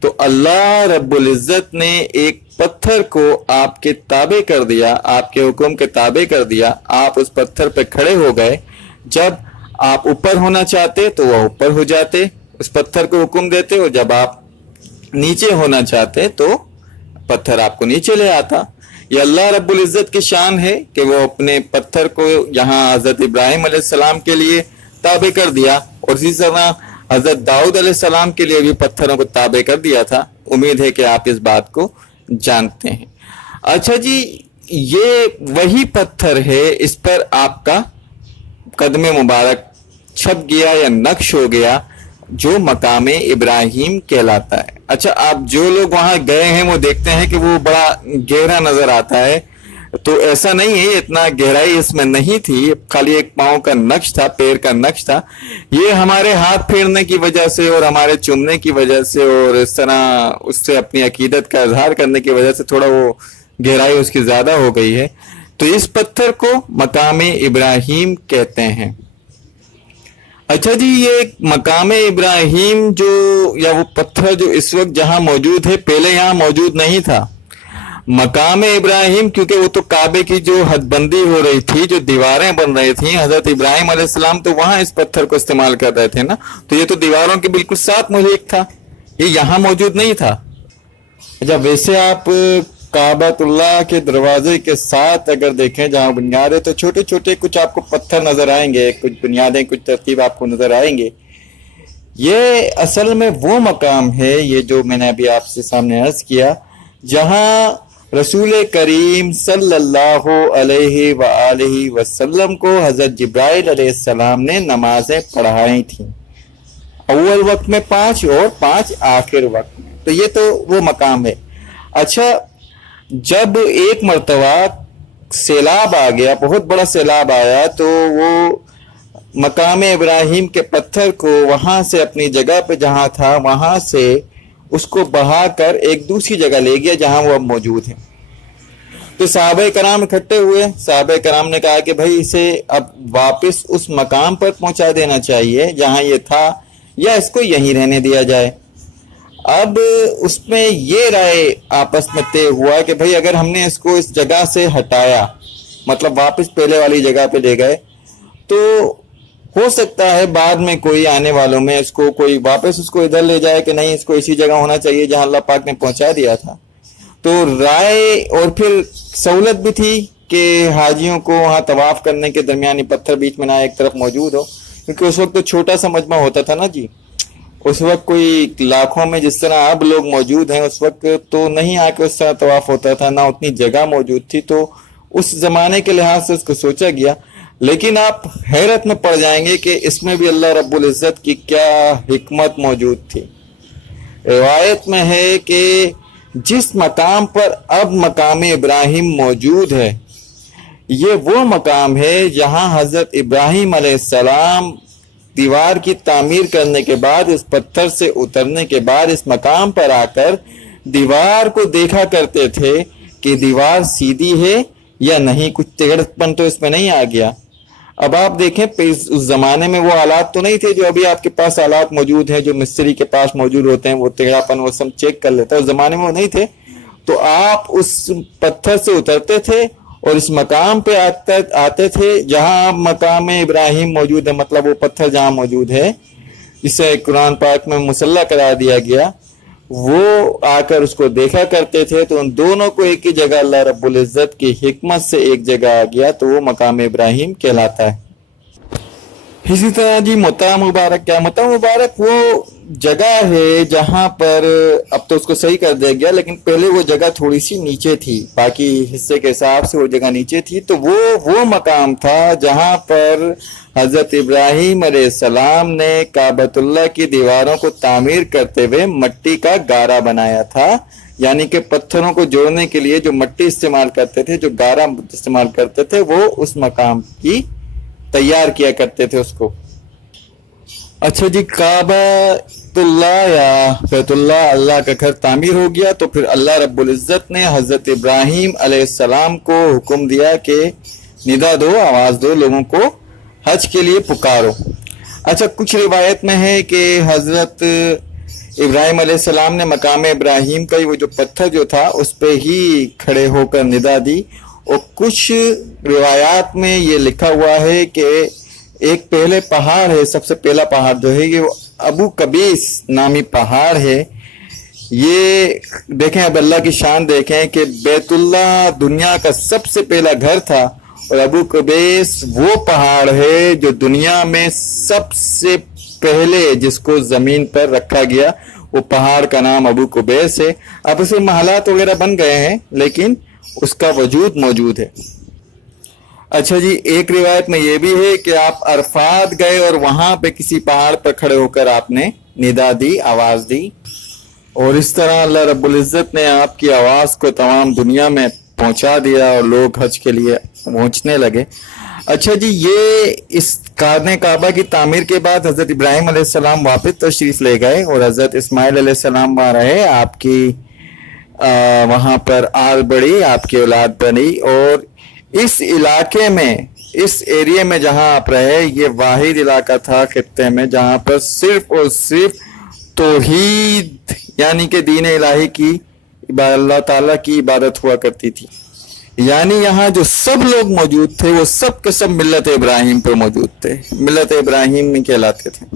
تو اللہ رب العزت نے ایک پتھر کو آپ کے تابع کر دیا، آپ کے حکم کے تابع کر دیا، آپ اس پتھر پہ کھڑے ہو گئے، جب آپ اوپر ہونا چاہتے تو وہ اوپر ہو جاتے، اس پتھر کو حکم دیتے، اور جب آپ نیچے ہونا چاہتے تو پتھر آپ کو نیچے لے آتا۔ یہ اللہ رب العزت کی شان ہے کہ وہ اپنے پتھر کو یہاں حضرت ابراہیم علیہ السلام کے لیے تابع کر دیا، اور اسی طرح हजरत दाऊद अलैहिस्सलाम के लिए भी पत्थरों को ताबे कर दिया था। उम्मीद है कि आप इस बात को जानते हैं। अच्छा जी, ये वही पत्थर है, इस पर आपका कदम मुबारक छप गया या नक्श हो गया, जो मकाम इब्राहिम कहलाता है। अच्छा, आप जो लोग वहां गए हैं वो देखते हैं कि वो बड़ा गहरा नजर आता है, तो ऐसा नहीं है, इतना गहराई इसमें नहीं थी, खाली एक पांव का नक्श था, पैर का नक्श था। ये हमारे हाथ फेरने की वजह से और हमारे चूमने की वजह से और इस तरह उससे अपनी अकीदत का इजहार करने की वजह से थोड़ा वो गहराई उसकी ज्यादा हो गई है। तो इस पत्थर को मकाम इब्राहिम कहते हैं। अच्छा जी, ये मकाम इब्राहिम जो या वो पत्थर जो इस वक्त जहां मौजूद है, पहले यहां मौजूद नहीं था। मकाम इब्राहिम, क्योंकि वो तो काबे की जो हदबंदी हो रही थी, जो दीवारें बन रही थी, हजरत इब्राहिम अलैहिस्सलाम तो वहां इस पत्थर को इस्तेमाल कर रहे थे ना, तो ये तो दीवारों के बिल्कुल साथ मुहित था, ये यहां मौजूद नहीं था। अच्छा, वैसे आप काबतुल्लाह के दरवाजे के साथ अगर देखें जहां बुनियादें, तो छोटे छोटे कुछ आपको पत्थर नजर आएंगे, कुछ बुनियादें, कुछ तरतीब आपको नजर आएंगे। ये असल में वो मकाम है, ये जो मैंने अभी आपसे सामने अर्ज किया, जहां रसूल करीम सल्लल्लाहु अलैहि वआलिहि वसल्लम को हजरत जिब्राइल अलैहिस्सलाम ने नमाजें पढ़ाई थी, अव्वल वक्त में 5 और 5 आखिर वक्त में। तो ये तो वो मकाम है। अच्छा, जब एक मर्तबा सैलाब आ गया, बहुत बड़ा सैलाब आया, तो वो मकाम इब्राहिम के पत्थर को वहां से अपनी जगह पे जहां था वहां से उसको बहाकर एक दूसरी जगह ले गया जहां वो अब मौजूद है। तो साहबे कराम इकट्ठे हुए, साहबे कराम ने कहा कि भाई इसे अब वापस उस मकाम पर पहुंचा देना चाहिए जहां ये था, या इसको यहीं रहने दिया जाए। अब उसमें ये राय आपस में तय हुआ कि भाई अगर हमने इसको इस जगह से हटाया, मतलब वापस पहले वाली जगह पे ले गए, तो हो सकता है बाद में कोई आने वालों में इसको कोई वापस उसको इधर ले जाए कि नहीं, इसको इसी जगह होना चाहिए जहां अल्लाह पाक ने पहुंचा दिया था। तो राय, और फिर सहूलत भी थी कि हाजियों को वहां तवाफ करने के दरमियान पत्थर बीच में ना एक तरफ मौजूद हो, क्योंकि उस वक्त तो छोटा सा मजमा होता था ना जी। उस वक्त कोई लाखों में जिस तरह अब लोग मौजूद हैं, उस वक्त तो नहीं आके उस तरह तवाफ होता था, ना उतनी जगह मौजूद थी। तो उस जमाने के लिहाज से उसको सोचा गया। लेकिन आप हैरत में पड़ जाएंगे कि इसमें भी अल्लाह रब्बुल इज्जत की क्या हिकमत मौजूद थी। रिवायत में है कि जिस मकाम पर अब मकाम इब्राहिम मौजूद है, ये वो मकाम है जहां हजरत इब्राहिम अलैहिस्सलाम दीवार की तामीर करने के बाद, इस पत्थर से उतरने के बाद इस मकाम पर आकर दीवार को देखा करते थे कि दीवार सीधी है या नहीं, कुछ टेढ़पन तो इसमें नहीं आ गया। अब आप देखें, उस जमाने में वो आलात तो नहीं थे जो अभी आपके पास आलात मौजूद हैं, जो मिस्त्री के पास मौजूद होते हैं, वो टेढ़ापन वो सब चेक कर लेता है। उस जमाने में वो नहीं थे। तो आप उस पत्थर से उतरते थे और इस मकाम पे आते थे जहां मकाम इब्राहिम मौजूद है, मतलब वो पत्थर जहां मौजूद है, इसे कुरान पाक में मुसल्ला करार दिया गया, वो आकर उसको देखा करते थे। तो उन दोनों को एक ही जगह अल्लाह रब्बुल इज्जत की हिकमत से एक जगह आ गया, तो वो मकाम इब्राहिम कहलाता है। इसी तरह जी मुता मुबारक, क्या मुता मुबारक वो जगह है जहां पर, अब तो उसको सही कर दिया गया, लेकिन पहले वो जगह थोड़ी सी नीचे थी, बाकी हिस्से के हिसाब से वो जगह नीचे थी। तो वो मकाम था जहां पर हजरत इब्राहिम अलैहिस्सलाम ने काबतुल्लाह की दीवारों को तामीर करते हुए मट्टी का गारा बनाया था, यानी कि पत्थरों को जोड़ने के लिए जो मट्टी इस्तेमाल करते थे, जो गारा इस्तेमाल करते थे, वो उस मकाम की तैयार किया करते थे उसको। अच्छा जी, काबतुल्लाह या बैतुल्लाह, अल्लाह का घर तामीर हो गया, तो फिर अल्लाह रब्बुल इज्जत ने हजरत इब्राहिम अलैहिस्सलाम को हुक्म दिया कि निदा दो, आवाज दो, लोगों को हज के लिए पुकारो। अच्छा, कुछ रिवायत में है कि हजरत इब्राहिम अलैहिस्सलाम ने मकाम इब्राहिम का वो जो पत्थर जो था उस पे ही खड़े होकर निदा दी, और कुछ रिवायात में ये लिखा हुआ है कि एक पहले पहाड़ है, सबसे पहला पहाड़ जो है ये अबू कबीस नामी पहाड़ है। ये देखें, अब अल्लाह की शान देखें कि बैतुल्लाह दुनिया का सबसे पहला घर था, और अबू कबीस वो पहाड़ है जो दुनिया में सबसे पहले जिसको जमीन पर रखा गया वो पहाड़ का नाम अबू कुबैस है। अब उसे महलात वगैरह बन गए हैं लेकिन उसका वजूद मौजूद है। अच्छा जी, एक रिवायत में ये भी है कि आप अरफात गए और वहां पे किसी पहाड़ पर खड़े होकर आपने निदा दी, आवाज दी, और इस तरह अल्लाह रब्बुल इज्जत ने आपकी आवाज को तमाम दुनिया में पहुंचा दिया और लोग हज के लिए पहुंचने लगे। अच्छा जी, ये इस खाने काबा की तामीर के बाद हजरत इब्राहिम अलैहिस्सलाम वापस तशरीफ ले गए और हजरत इस्माइल अलैहिस्सलाम वहाँ रहे, आपकी वहाँ पर आल बढ़ी, आपकी औलाद बनी। और इस इलाके में, इस एरिया में जहाँ आप रहे, ये वाहिद इलाका था खित्ते में जहाँ पर सिर्फ और सिर्फ तौहीद यानी कि दीन इलाही की अल्लाह ताला की इबादत हुआ करती थी। यानी यहाँ जो सब लोग मौजूद थे वो सब के सब मिल्लत इब्राहिम पर मौजूद थे, मिल्लत इब्राहिम में कहलाते थे।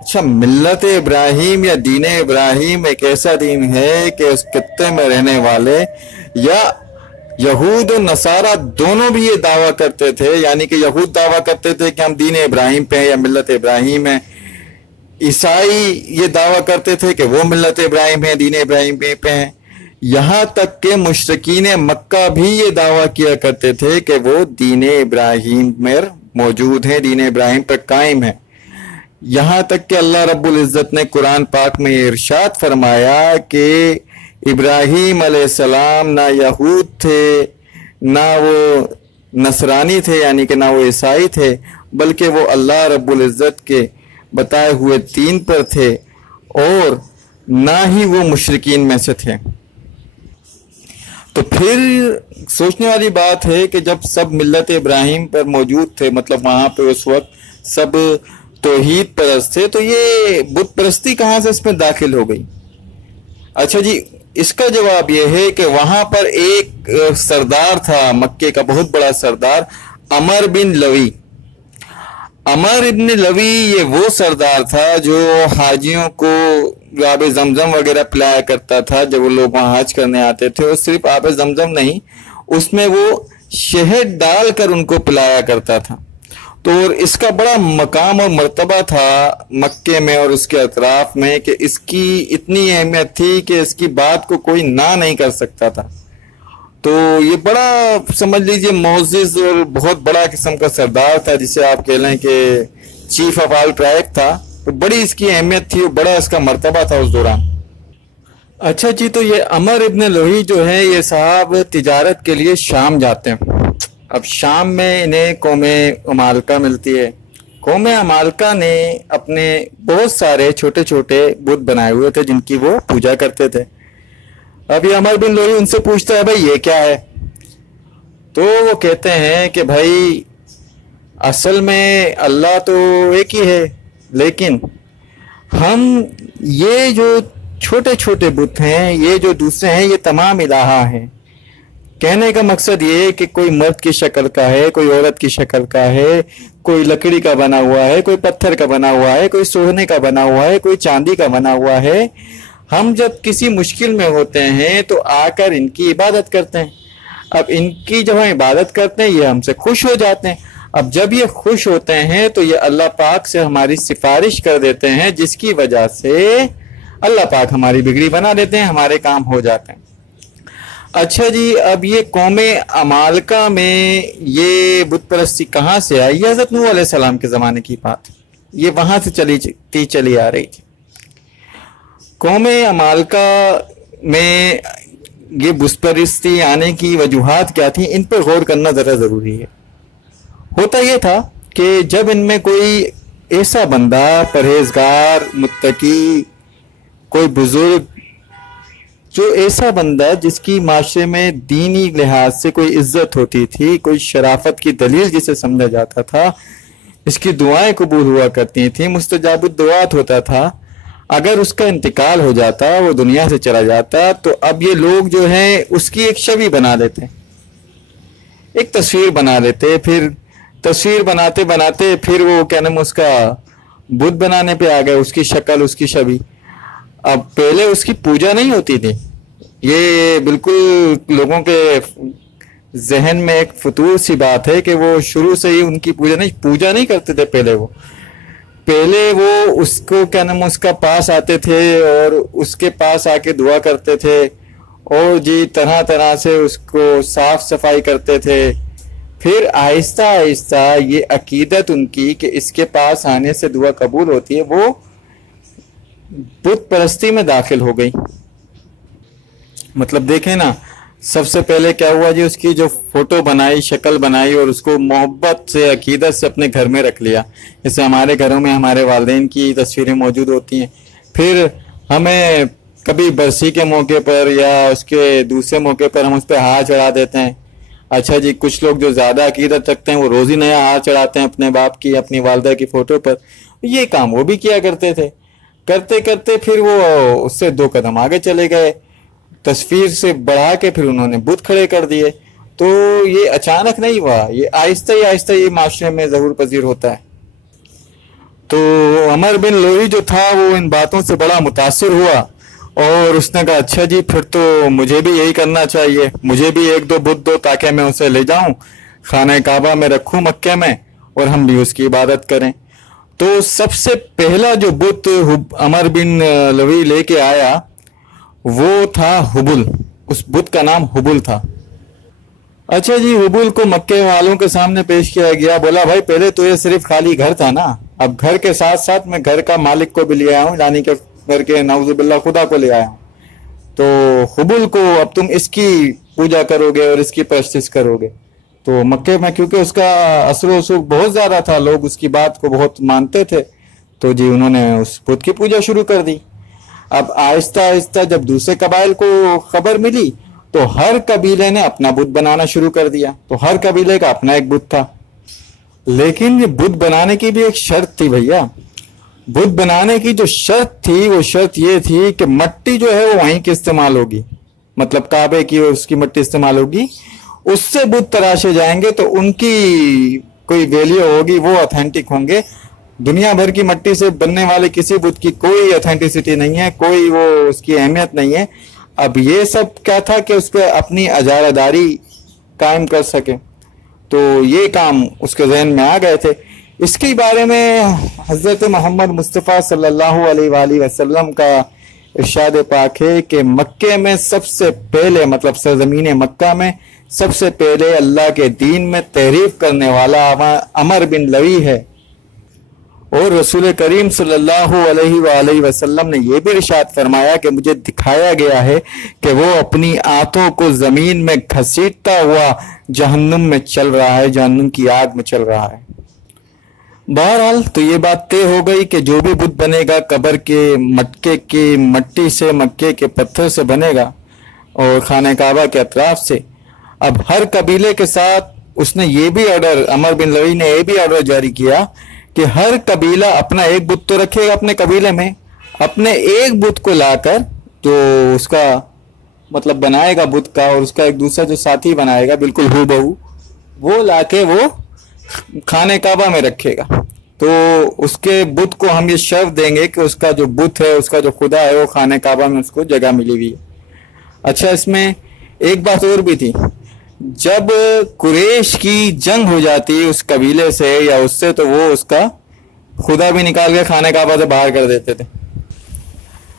अच्छा, मिल्लत इब्राहिम या दीन इब्राहिम एक ऐसा दीन है कि उस खित्ते में रहने वाले या यहूद और नसारा दोनों भी ये दावा करते थे। यानी कि यहूद दावा करते थे कि हम दीन इब्राहिम पे हैं या मिल्लत इब्राहिम है, ईसाई ये दावा करते थे कि वो मिल्लत इब्राहिम है, दीन इब्राहिम पे हैं। यहाँ तक के मुशरिकीन मक्का भी ये दावा किया करते थे कि वो दीन इब्राहिम में मौजूद है, दीन इब्राहिम पर कायम है। यहाँ तक कि अल्लाह रब्बुल इज्जत ने कुरान पाक में ये इरशाद फरमाया कि इब्राहिम अलैहिस्सलाम ना यहूद थे, ना वो नसरानी थे यानी कि ना वो ईसाई थे, बल्कि वो अल्लाह रब्बुल इज्जत के बताए हुए दीन पर थे और ना ही वो मुशरिकीन में से थे। तो फिर सोचने वाली बात है कि जब सब मिल्लत इब्राहिम पर मौजूद थे, मतलब वहां पे उस वक्त सब तौहीद परस्त थे, तो ये बुत परस्ती कहाँ से इसमें दाखिल हो गई? अच्छा जी, इसका जवाब यह है कि वहां पर एक सरदार था, मक्के का बहुत बड़ा सरदार, अमर बिन लवी। अमर इब्न लवी ये वो सरदार था जो हाजियों को आब जमजम वगैरह पिलाया करता था जब वो लोग वहाँ हज करने आते थे। और सिर्फ आब जमजम नहीं, उसमें वो शहद डालकर उनको पिलाया करता था। तो और इसका बड़ा मकाम और मर्तबा था मक्के में और उसके अतराफ में कि इसकी इतनी अहमियत थी कि इसकी बात को कोई ना नहीं कर सकता था। तो ये बड़ा समझ लीजिए मोअज़्ज़िज़ और बहुत बड़ा किस्म का सरदार था, जिसे आप कह लें कि चीफ ऑफ ऑल ट्राइब था। तो बड़ी इसकी अहमियत थी और बड़ा इसका मर्तबा था उस दौरान। अच्छा जी, तो ये अमर इब्न लोही जो है ये साहब तिजारत के लिए शाम जाते हैं। अब शाम में इन्हें कौमे अमालका मिलती है। कौमे अमालका ने अपने बहुत सारे छोटे छोटे बुत बनाए हुए थे जिनकी वो पूजा करते थे। अब ये अमर बिन लोही उनसे पूछता है, भाई ये क्या है? तो वो कहते हैं कि भाई असल में अल्लाह तो एक ही है, लेकिन हम ये जो छोटे छोटे बुत हैं, ये जो दूसरे हैं, ये तमाम इलाहा हैं। कहने का मकसद ये है कि कोई मर्द की शक्ल का है, कोई औरत की शक्ल का है, कोई लकड़ी का बना हुआ है, कोई पत्थर का बना हुआ है, कोई सोने का बना हुआ है, कोई चांदी का बना हुआ है। हम जब किसी मुश्किल में होते हैं तो आकर इनकी इबादत करते हैं। अब इनकी जब हम इबादत करते हैं ये हमसे खुश हो जाते हैं। अब जब ये खुश होते हैं तो ये अल्लाह पाक से हमारी सिफारिश कर देते हैं, जिसकी वजह से अल्लाह पाक हमारी बिगड़ी बना देते हैं, हमारे काम हो जाते हैं। अच्छा जी, अब ये कौमे अमालका में ये बुत परस्ती कहाँ से आई? ये हज़रत नूह अलैहिस्सलाम के ज़माने की बात, ये वहाँ से चली आ रही थी। कौमे अमालका में ये बुत परस्ती आने की वजूहात क्या थी, इन पर गौर करना ज़रा ज़रूरी है। होता यह था कि जब इनमें कोई ऐसा बंदा परहेजगार, मुत्तकी, कोई बुजुर्ग, जो ऐसा बंदा जिसकी माशरे में दीनी लिहाज से कोई इज्जत होती थी, कोई शराफत की दलील जिसे समझा जाता था, इसकी दुआएं कबूल हुआ करती थी, मुस्तजाबुद दुआत होता था, अगर उसका इंतकाल हो जाता, वो दुनिया से चला जाता, तो अब ये लोग जो हैं उसकी एक छवि बना लेते, एक तस्वीर बना लेते। फिर तस्वीर बनाते बनाते फिर वो क्या नाम उसका बुत बनाने पे आ गए, उसकी शक्ल, उसकी छवि। अब पहले उसकी पूजा नहीं होती थी, ये बिल्कुल लोगों के जहन में एक फतूर सी बात है कि वो शुरू से ही उनकी पूजा नहीं करते थे। पहले वो پہلے وہ اس کو کیا نام اس کا پاس آتے تھے اور اس کے پاس آ کے دعا کرتے تھے اور جی طرح طرح سے اس کو صاف صفائی کرتے تھے. پھر آہستہ آہستہ یہ عقیدت ان کی کہ اس کے پاس آنے سے دعا قبول ہوتی ہے وہ بت پرستی میں داخل ہو گئی. مطلب دیکھیں نا، سب سے پہلے کیا ہوا جی، اس کی جو فوٹو بنائی، شکل بنائی اور اس کو محبت سے عقیدت سے اپنے گھر میں رکھ لیا. جیسے ہمارے گھروں میں ہمارے والدین کی تصویریں موجود ہوتی ہیں. پھر ہمیں کبھی برسی کے موقع پر یا اس کے دوسرے موقع پر ہم اس پہ ہار چڑھا دیتے ہیں. اچھا جی، کچھ لوگ جو زیادہ عقیدت رکھتے ہیں وہ روز ہی نیا ہار چڑھاتے ہیں اپنے باپ کی، اپنی والدہ کی فوٹو پر. یہ کام وہ بھی کیا کرتے تھے. کرتے کرتے پھر وہ اس سے 2 قدم آگے چلے گئے، تصویر سے بڑھا کے پھر انہوں نے بت کھڑے کر دیے. تو یہ اچانک نہیں ہوا، یہ آہستہ ہی آہستہ یہ معاشرے میں ظہور پذیر ہوتا ہے. تو عمر بن لوئی جو تھا وہ ان باتوں سے بڑا متاثر ہوا اور اس نے کہا اچھا جی پھر تو مجھے بھی یہی کرنا چاہیے، مجھے بھی 1-2 بت دو تاکہ میں اسے لے جاؤں، خانہ کعبہ میں رکھوں مکہ میں اور ہم بھی اس کی عبادت کریں. تو سب سے پہلا جو بت عمر بن لوئی لے کے آیا وہ تھا حبل. اس بت کا نام حبل تھا. اچھا جی، حبل کو مکے والوں کے سامنے پیش کیا گیا. بولا بھائی پہلے تو یہ صرف خالی گھر تھا نا، اب گھر کے ساتھ ساتھ میں گھر کا مالک کو بھی لے آیا ہوں، یعنی کہ گھر کے نعوذ باللہ خدا کو لے آیا ہوں. تو حبل کو اب تم اس کی پوجا کرو گے اور اس کی پرستش کرو گے. تو مکے میں کیونکہ اس کا اثر و رسوخ بہت زیادہ تھا، لوگ اس کی بات کو بہت مانتے تھے، تو جی انہوں نے اس بت کی پوجا شروع کر دی. اب آہستہ آہستہ جب دوسرے قبائل کو خبر ملی تو ہر قبیلے نے اپنا بت بنانا شروع کر دیا. تو ہر قبیلے کا اپنا ایک بت تھا. لیکن یہ بت بنانے کی بھی ایک شرط تھی بھیا. بت بنانے کی جو شرط تھی وہ شرط یہ تھی کہ مٹی جو ہے وہ وہیں کی استعمال ہوگی، مطلب کعبے کی اور اس کی مٹی استعمال ہوگی. اس سے بت تراشے جائیں گے تو ان کی کوئی ویلیو ہوگی، وہ اتھینٹک ہوں گے. دنیا بھر کی مٹی سے بننے والے کسی بت کی کوئی اتھینٹسٹی نہیں ہے، کوئی وہ اس کی اہمیت نہیں ہے. اب یہ سب کیا تھا کہ اس پہ اپنی اجارہ داری قائم کر سکے. تو یہ کام اس کے ذہن میں آ گئے تھے. اس کے بارے میں حضرت محمد مصطفیٰ صلی اللہ علیہ وآلہ وسلم کا ارشاد پاک ہے کہ مکے میں سب سے پہلے، مطلب سرزمین مکہ میں سب سے پہلے اللہ کے دین میں تحریف کرنے والا عمر بن لوی ہے. اور رسول کریم صلی اللہ علیہ وآلہ وسلم نے یہ بھی ارشاد فرمایا کہ مجھے دکھایا گیا ہے کہ وہ اپنی آنتوں کو زمین میں گھسیٹتا ہوا جہنم میں چل رہا ہے، جہنم کی آگ میں چل رہا ہے. بہرحال تو یہ بات طے ہو گئی کہ جو بھی بت بنے گا قبر کے مٹکے کی مٹی سے، مکے کے پتھر سے بنے گا اور خانہ کعبہ کے اطراف سے. اب ہر قبیلے کے ساتھ اس نے یہ بھی آرڈر، عمر بن لوی نے یہ بھی آرڈر جاری کیا کہ ہر قبیلہ اپنا ایک بت تو رکھے گا اپنے قبیلے میں، اپنے ایک بت کو لا کر جو اس کا مطلب بنائے گا بت کا، اور اس کا ایک دوسرا جو ساتھی بنائے گا بالکل ہو بہو، وہ لا کے وہ خانہ کعبہ میں رکھے گا. تو اس کے بت کو ہم یہ شرط دیں گے کہ اس کا جو بت ہے، اس کا جو خدا ہے، وہ خانہ کعبہ میں اس کو جگہ ملی ہوئی ہے. اچھا، اس میں ایک بات اور بھی تھی. جب قریش کی جنگ ہو جاتی اس قبیلے سے یا اس سے، تو وہ اس کا خدا بھی نکال کے خانہ کعبہ سے باہر کر دیتے تھے.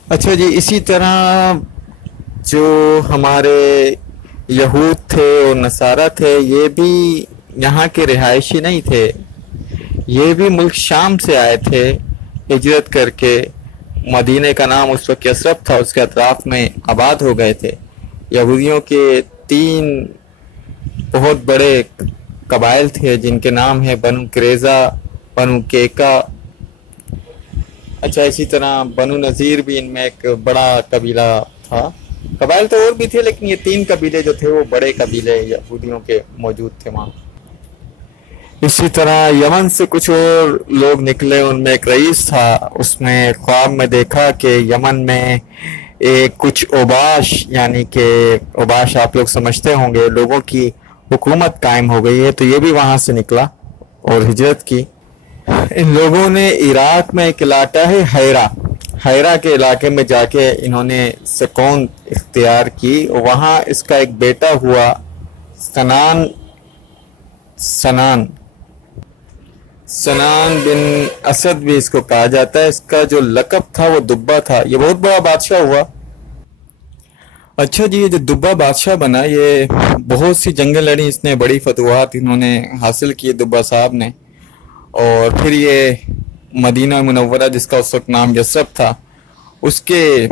اچھا جی، اسی طرح جو ہمارے یہود تھے اور نصارہ تھے، یہ بھی یہاں کے رہائشی نہیں تھے، یہ بھی ملک شام سے آئے تھے ہجرت کر کے. مدینہ کا نام اس وقت یثرب تھا، اس کے اطراف میں آباد ہو گئے تھے. یہودیوں کے 3 بہت بڑے قبائل تھے جن کے نام ہے بنو قریظہ، بنو کیکا. اچھا، اسی طرح بنو نذیر بھی ان میں ایک بڑا قبیلہ تھا. قبائل تو اور بھی تھے لیکن یہ 3 قبیلے جو تھے وہ بڑے قبیلے یہودیوں کے موجود تھے وہاں. اسی طرح یمن سے کچھ اور لوگ نکلے، ان میں ایک رئیس تھا. اس نے خواب میں دیکھا کہ یمن میں کچھ اوباش، یعنی کہ اوباش آپ لوگ سمجھتے ہوں گے، لوگوں کی حکومت قائم ہو گئی ہے. تو یہ بھی وہاں سے نکلا اور ہجرت کی. ان لوگوں نے عراق میں ایک علاقہ ہے حیرہ کے علاقے میں جا کے انہوں نے سکون اختیار کی. وہاں اس کا ایک بیٹا सनान बिन असद भी इसको कहा जाता है। इसका जो लक़ब था वो दुब्बा था। ये बहुत बड़ा बादशाह हुआ। अच्छा जी, ये जो दुब्बा बादशाह बना, ये बहुत सी जंगें लड़ी इसने, बड़ी फतवाहत इन्होंने हासिल किए दुब्बा साहब ने। और फिर ये मदीना मुनव्वरा, जिसका उस वक्त नाम यसरब था, उसके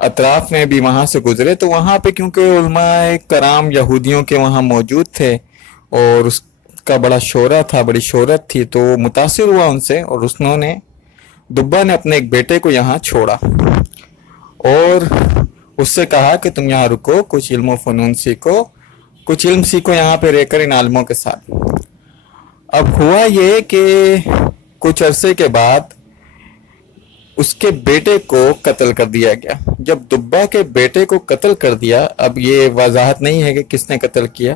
अतराफ में भी वहाँ से गुजरे। तो वहाँ पे क्योंकि उलमाए कराम यहूदियों के वहाँ मौजूद थे और उसका बड़ा शोहरा था, बड़ी शोहरत थी, तो वो मुतासिर हुआ उनसे और उन्होंने दुब्बा ने अपने एक बेटे को यहाँ छोड़ा और उससे कहा कि तुम यहाँ रुको, कुछ इल्म फ़नून सीखो, कुछ इल्म सीखो यहाँ पे रहकर इन आलिमों के साथ। अब हुआ ये कि कुछ अरसे के बाद उसके बेटे को कत्ल कर दिया गया। जब दुब्बा के बेटे को कत्ल कर दिया, अब ये वजाहत नहीं है कि किसने कत्ल किया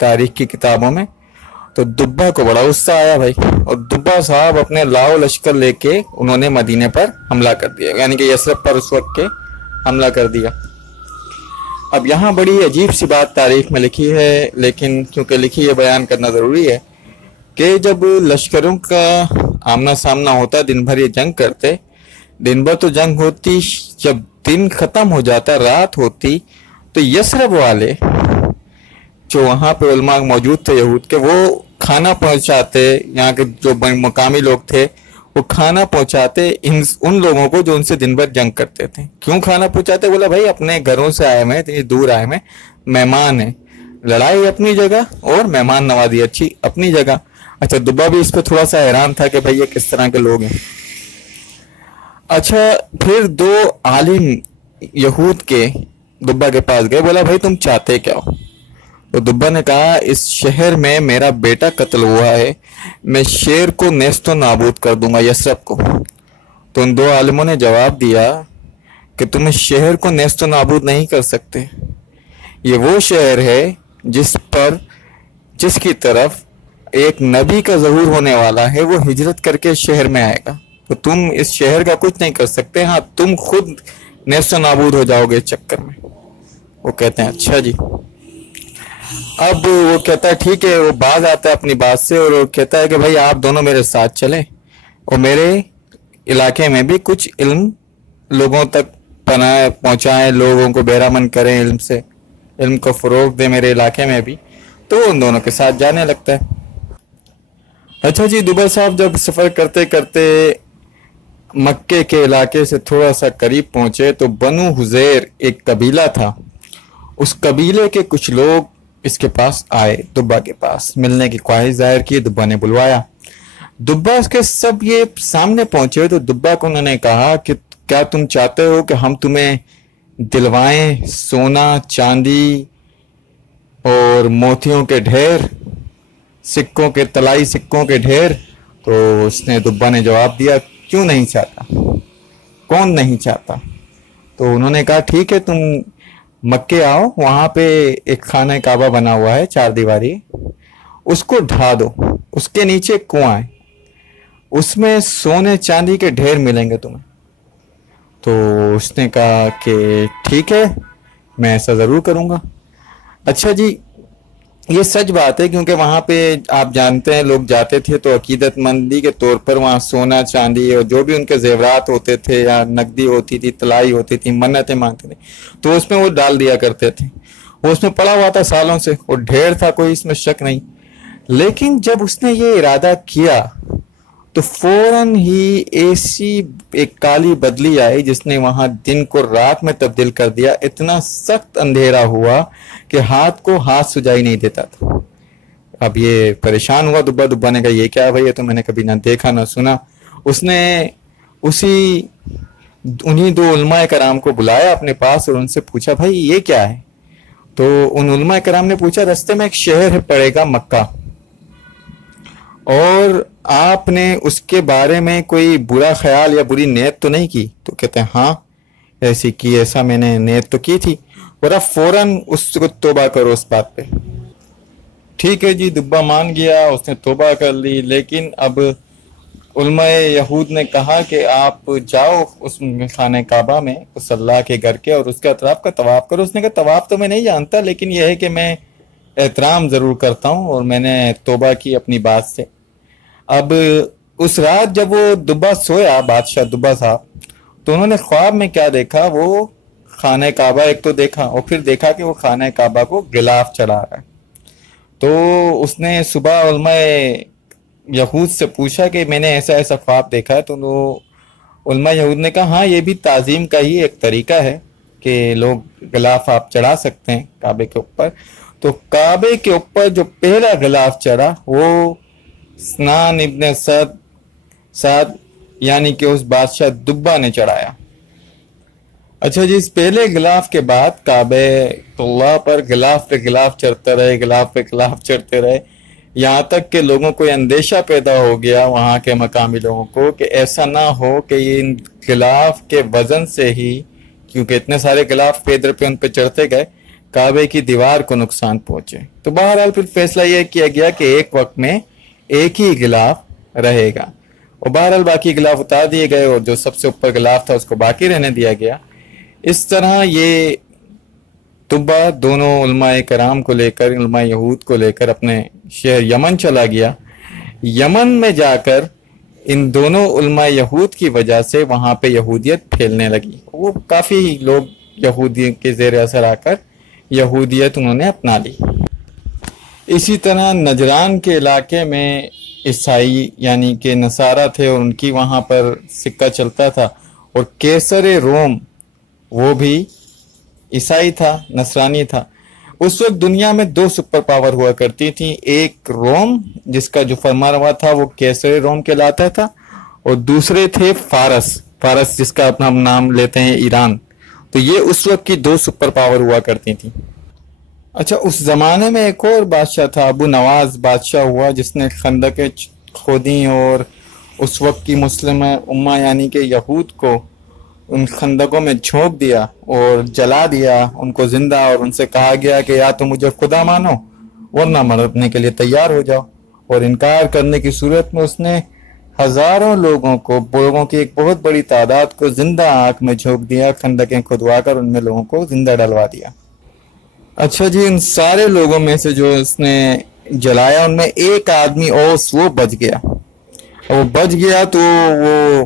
तारीख की किताबों में, तो दुब्बा को बड़ा गुस्सा आया भाई, और दुब्बा साहब अपने लाओ लश्कर लेके उन्होंने मदीने पर हमला कर दिया, यानी कि यसरब पर उस वक्त के हमला कर दिया। अब यहाँ बड़ी अजीब सी बात तारीख में लिखी है, लेकिन क्योंकि लिखी है बयान करना ज़रूरी है कि जब लश्करों का आमना सामना होता, दिन भर ये जंग करते, दिन भर तो जंग होती, जब दिन ख़त्म हो जाता, रात होती, तो यसरब वाले जो वहाँ पे उलमा मौजूद थे यहूद के, वो खाना पहुँचाते, यहाँ के जो मकामी लोग थे वो खाना पहुँचाते उन लोगों को जो उनसे दिन भर जंग करते थे। क्यों खाना पहुँचाते? बोला भाई अपने घरों से आए हुए, इतनी दूर आए हुए, मेहमान है, लड़ाई अपनी जगह और मेहमान नवाजी अच्छी अपनी जगह। अच्छा, दुब्बा भी इस पर थोड़ा सा हैरान था कि भाई ये किस तरह के लोग हैं। अच्छा, फिर दो आलिम यहूद के दुब्बा के पास गए, बोला भाई तुम चाहते क्या हो? तो दुब्बा ने कहा इस शहर में मेरा बेटा कत्ल हुआ है, मैं शेर को नेस्तो नाबूद कर दूंगा, यसरब को। तो उन दो आलिमों ने जवाब दिया कि तुम इस शहर को नेस्तो नाबूद नहीं कर सकते, ये वो शहर है जिसकी तरफ एक नबी का ज़हूर होने वाला है, वो हिजरत करके शहर में आएगा, तो तुम इस शहर का कुछ नहीं कर सकते, हाँ तुम खुद नेस्तो नाबूद हो जाओगे इस चक्कर में। वो कहते हैं अच्छा जी। अब वो कहता है ठीक है, वो बाज आता है अपनी बात से और वो कहता है कि भाई आप दोनों मेरे साथ चलें और मेरे इलाके में भी कुछ इल्म लोगों तक पहुँचाएं, लोगों को बहरामंद करें, इल्म को फ़रोग दें मेरे इलाके में भी। तो उन दोनों के साथ जाने लगता है। अच्छा जी, दुब्बा साहब जब सफ़र करते करते मक्के के इलाके से थोड़ा सा करीब पहुँचे तो बनु हुज़ैर एक कबीला था, उस कबीले के कुछ लोग इसके पास आए, दुब्बा के पास मिलने की ख्वाहिश जाहिर की। दुब्बा ने बुलवाया, दुब्बा उसके सब ये सामने पहुंचे तो दुब्बा को उन्होंने कहा कि क्या तुम चाहते हो कि हम तुम्हें दिलवाएं सोना, चांदी और मोतियों के ढेर, सिक्कों के, तलाई सिक्कों के ढेर? तो उसने, दुब्बा ने जवाब दिया क्यों नहीं चाहता, कौन नहीं चाहता? तो उन्होंने कहा ठीक है, तुम मक्के आओ, वहाँ पे एक खाना काबा बना हुआ है 4 दीवारी, उसको ढा दो, उसके नीचे कुआं है, उसमें सोने चांदी के ढेर मिलेंगे तुम्हें। तो उसने कहा कि ठीक है, मैं ऐसा ज़रूर करूँगा। अच्छा जी, ये सच बात है क्योंकि वहाँ पे आप जानते हैं लोग जाते थे तो अकीदतमंदी के तौर पर वहाँ सोना चांदी और जो भी उनके जेवरात होते थे या नकदी होती थी, तलाई होती थी, मन्नतें मांगते थे, तो उसमें वो डाल दिया करते थे। वो उसमें पड़ा हुआ था सालों से, वो ढेर था, कोई इसमें शक नहीं। लेकिन जब उसने ये इरादा किया तो फौरन ही ऐसी एक काली बदली आई जिसने वहां दिन को रात में तब्दील कर दिया। इतना सख्त अंधेरा हुआ कि हाथ को हाथ सुझाई नहीं देता था। अब ये परेशान हुआ दुब्बा। दुब्बा ने कहा ये क्या है भाई, ये तो मैंने कभी ना देखा ना सुना। उसने उन्हीं दो उलमाए कराम को बुलाया अपने पास और उनसे पूछा भाई ये क्या है? तो उन उलमाए कराम ने पूछा रास्ते में एक शहर पड़ेगा मक्का, और आपने उसके बारे में कोई बुरा ख्याल या बुरी नीयत तो नहीं की? तो कहते हैं हाँ ऐसी की, ऐसा मैंने नीयत तो की थी। और अब फौरन उसको तौबा करो उस बात पे। ठीक है जी, दुब्बा मान गया, उसने तौबा कर ली। लेकिन अब उलमाए यहूद ने कहा कि आप जाओ उस खाने काबा में, उस अल्लाह के घर के, और उसके अतराफ का तवाफ करो। उसने कहा तवाफ तो मैं नहीं जानता, लेकिन यह है कि मैं एहतराम ज़रूर करता हूँ और मैंने तौबा की अपनी बात से। اب اس رات جب وہ دبا سویا، بادشاہ دبا صاحب، تو انہوں نے خواب میں کیا دیکھا، وہ خانہ کعبہ ایک تو دیکھا، اور پھر دیکھا کہ وہ خانہ کعبہ کو غلاف چڑھا رہا ہے۔ تو اس نے صبح علماء یہود سے پوچھا کہ میں نے ایسا ایسا خواب دیکھا ہے، تو وہ علماء یہود نے کہا ہاں یہ بھی تعظیم کا ہی ایک طریقہ ہے کہ لوگ غلاف آپ چڑھا سکتے ہیں کعبے کے اوپر۔ تو کعبے کے اوپر جو پہلا غلاف چڑھا وہ سنان ابن سعد یعنی کہ اس بادشاہ دبا نے چڑھایا۔ اچھا جی، اس پہلے غلاف کے بعد کعبے اللہ پر غلاف پہ غلاف چڑھتے رہے، غلاف پہ غلاف چڑھتے رہے، یہاں تک کہ لوگوں کو یہ اندیشہ پیدا ہو گیا، وہاں کے مقامی لوگوں کو، کہ ایسا نہ ہو کہ ان غلاف کے وزن سے ہی، کیونکہ اتنے سارے غلاف پیدر پہ ان پہ چڑھتے گئے، کعبے کی دیوار کو نقصان پہنچے۔ تو بہرحال پھر فیصلہ یہ کیا گیا کہ ایک وقت میں ایک ہی غلاف رہے گا، اور بہرحال باقی غلاف اتار دیے گئے، اور جو سب سے اوپر غلاف تھا اس کو باقی رہنے دیا گیا۔ اس طرح یہ طبا دونوں علماء کرام کو لے کر، علماء یہود کو لے کر اپنے شہر یمن چلا گیا۔ یمن میں جا کر ان دونوں علماء یہود کی وجہ سے وہاں پہ یہودیت پھیلنے لگی، وہ کافی لوگ یہودی کے زیر اثر آ کر یہودیت انہوں نے اپنا لی۔ اسی طرح نجران کے علاقے میں عیسائی یعنی کہ نصارہ تھے، اور ان کی وہاں پر سکہ چلتا تھا، اور کیسر روم وہ بھی عیسائی تھا، نصرانی تھا۔ اس وقت دنیا میں دو سپر پاور ہوا کرتی تھیں، ایک روم جس کا جو فرمانروا تھا وہ کیسر روم کہلاتا تھا، اور دوسرے تھے فارس جس کا اپنا ہم نام لیتے ہیں ایران۔ تو یہ اس وقت کی دو سپر پاور ہوا کرتی تھیں۔ اچھا، اس زمانے میں ایک اور بادشاہ تھا، ابو نواز بادشاہ ہوا، جس نے خندقیں کھودیں اور اس وقت کی مسلم امہ یعنی کہ یہود کو ان خندقوں میں جھونک دیا اور جلا دیا ان کو زندہ، اور ان سے کہا گیا کہ یا تو مجھے خدا مانو ورنہ مرنے کے لیے تیار ہو جاؤ، اور انکار کرنے کی صورت میں اس نے ہزاروں لوگوں کی ایک بہت بڑی تعداد کو زندہ آگ میں جھونک دیا، خندقیں کھدوا کر ان میں لوگوں کو زندہ ڈلوا دیا۔ اچھا جی، ان سارے لوگوں میں سے جو اس نے جلایا ان میں ایک آدمی اوس وہ بچ گیا، اور وہ بچ گیا تو وہ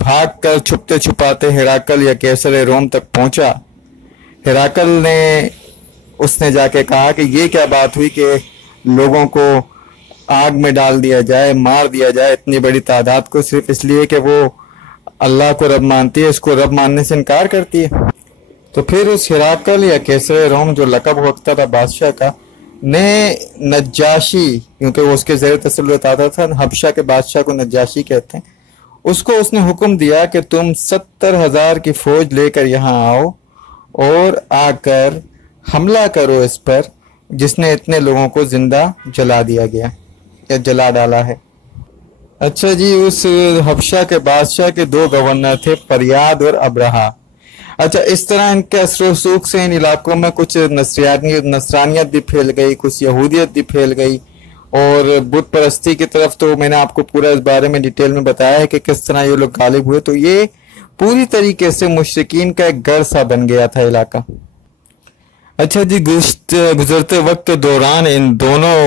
بھاگ کر چھپتے چھپاتے ہراکل یا کیسر روم تک پہنچا۔ ہراکل نے اس نے جا کے کہا کہ یہ کیا بات ہوئی کہ لوگوں کو آگ میں ڈال دیا جائے، مار دیا جائے، اتنی بڑی تعداد کو، صرف اس لیے کہ وہ اللہ کو رب مانتی ہے، اس کو رب ماننے سے انکار کرتی ہے۔ تو پھر اس ہراکل یا کیسر روم جو لقب ہوتا تھا بادشاہ کا، نے نجاشی، کیونکہ وہ اس کے زیر تسلط آتا تھا، حبشہ کے بادشاہ کو نجاشی کہتے ہیں، اس کو اس نے حکم دیا کہ تم 70,000 کی فوج لے کر یہاں آؤ اور آ کر حملہ کرو اس پر جس نے اتنے لوگوں کو زندہ جلا دیا گیا یا جلا ڈالا ہے۔ اچھا جی، اس حبشہ کے بادشاہ کے دو گورنر تھے، فریاد اور ابرہا۔ اچھا، اس طرح ان کے اثر و رسوخ سے ان علاقوں میں کچھ نصرانیت بھی پھیل گئی، کچھ یہودیت بھی پھیل گئی، اور بت پرستی کی طرف تو میں نے آپ کو پورا اس بارے میں ڈیٹیل میں بتایا ہے کہ کس طرح یہ لوگ غالب ہوئے۔ تو یہ پوری طریقے سے مشرکین کا ایک گڑھ سا بن گیا تھا علاقہ۔ اچھا جی، گزرتے وقت دوران ان دونوں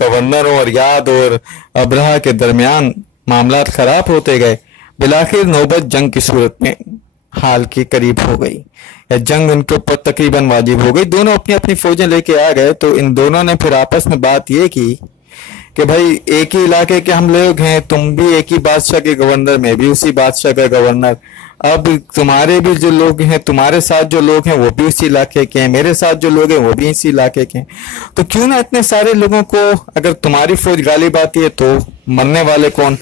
گورنروں اریاد اور ابرہا کے درمیان معاملات خراب ہوتے گئے، بالآخر نوبت جنگ کی صورت میں حال کے قریب ہو گئی، یا جنگ ان کے اوپر تقریباً واجب ہو گئی۔ دونوں اپنی اپنی فوجیں لے کے آ گئے، تو ان دونوں نے پھر آپس میں بات یہ کی کہ بھائی ایک ہی علاقے کے ہم لوگ ہیں، تم بھی ایک ہی بادشاہ کے گورنر، میں بھی اسی بادشاہ کا گورنر، اب تمہارے بھی جو لوگ ہیں، تمہارے ساتھ جو لوگ ہیں وہ بھی اسی علاقے کے ہیں، میرے ساتھ جو لوگ ہیں وہ بھی اسی علاقے کے ہیں، تو کیوں نہ اتنے سارے لوگوں کو، اگر تمہاری فوج غالب آتی ہے تو مرنے والے کون،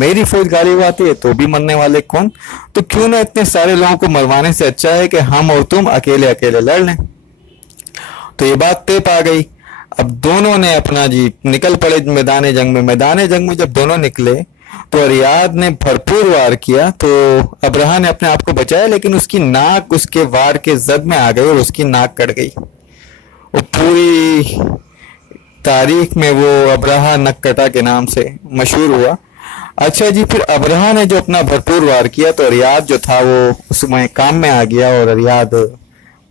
میری فوج غالب آتی ہے تو بھی مرنے والے کون، تو کیوں نہ اتنے سارے لوگوں کو مروانے سے اچھا ہے کہ ہم اور تم اکیلے اکیلے لڑ لیں۔ تو یہ بات طے پا گئی۔ اب دونوں نے اپنا جی نکل پڑے میدان جنگ میں۔ میدان جنگ میں جب دونوں نکلے تو اریاد نے بھرپور وار کیا، تو ابرہا نے اپنے آپ کو بچایا، لیکن اس کی ناک اس کے وار کے زد میں آ گئی اور اس کی ناک کٹ گئی۔ وہ پوری تاریخ میں وہ ابرہا نک کٹا کے نام سے مشہور ہوا۔ اچھا جی، پھر ابرہا نے جو اپنا بھرپور وار کیا تو اریاد جو تھا وہ اس میں کام میں آ گیا اور اریاد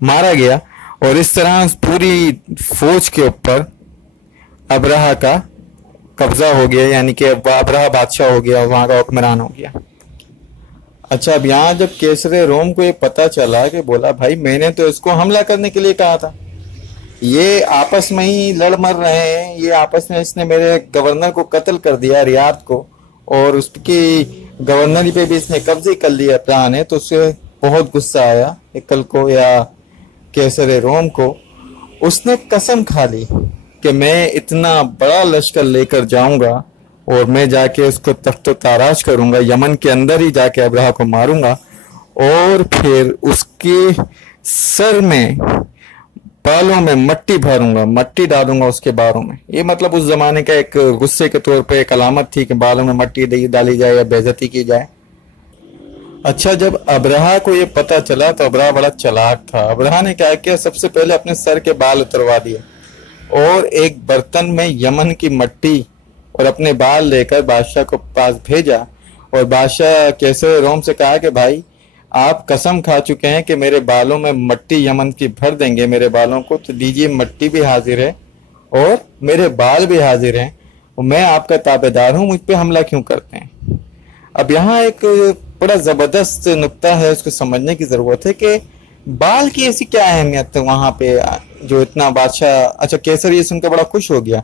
مارا گیا، اور اس طرح پوری فوج کے اوپر ابرہا کا कब्जा हो गया, यानी कि अबरहा बादशाह हो गया, वहां का हुक्मरान हो गया। अच्छा, अब यहाँ जब केसरे रोम को ये पता चला कि बोला भाई मैंने तो इसको हमला करने के लिए कहा था, ये आपस में ही लड़ मर रहे हैं, ये आपस में इसने मेरे गवर्नर को कत्ल कर दिया, रियाद को, और उसकी गवर्नरी पे भी इसने कब्जे कर लिया अबरहा ने। तो उसे बहुत गुस्सा आया हिरकल को या केसरे रोम को। उसने कसम खा ली कि मैं इतना बड़ा लश्कर लेकर जाऊंगा और मैं जाके उसको तख्त ताराश करूंगा, यमन के अंदर ही जाके अबरहा को मारूंगा और फिर उसके सर में बालों में मट्टी भरूंगा, मट्टी डालूंगा उसके बालों में। ये मतलब उस जमाने का एक गुस्से के तौर पे एक अलामत थी कि बालों में मट्टी डाली जाए या बेइज्जती की जाए। अच्छा, जब अबरहा को ये पता चला तो अबरहा बड़ा चालाक था। अबरहा ने क्या किया, सबसे पहले अपने सर के बाल उतरवा दिए और एक बर्तन में यमन की मट्टी और अपने बाल लेकर बादशाह को पास भेजा और बादशाह केसरे रोम से कहा कि भाई आप कसम खा चुके हैं कि मेरे बालों में मट्टी यमन की भर देंगे मेरे बालों को, तो दीजिए मट्टी भी हाजिर है और मेरे बाल भी हाजिर हैं और मैं आपका ताबेदार हूं, मुझ पे हमला क्यों करते हैं। अब यहाँ एक बड़ा जबरदस्त नुक्ता है, उसको समझने की जरूरत है कि बाल की ऐसी क्या अहमियत है वहां पे जो इतना बादशाह। अच्छा, केसर ये सुनकर बड़ा खुश हो गया,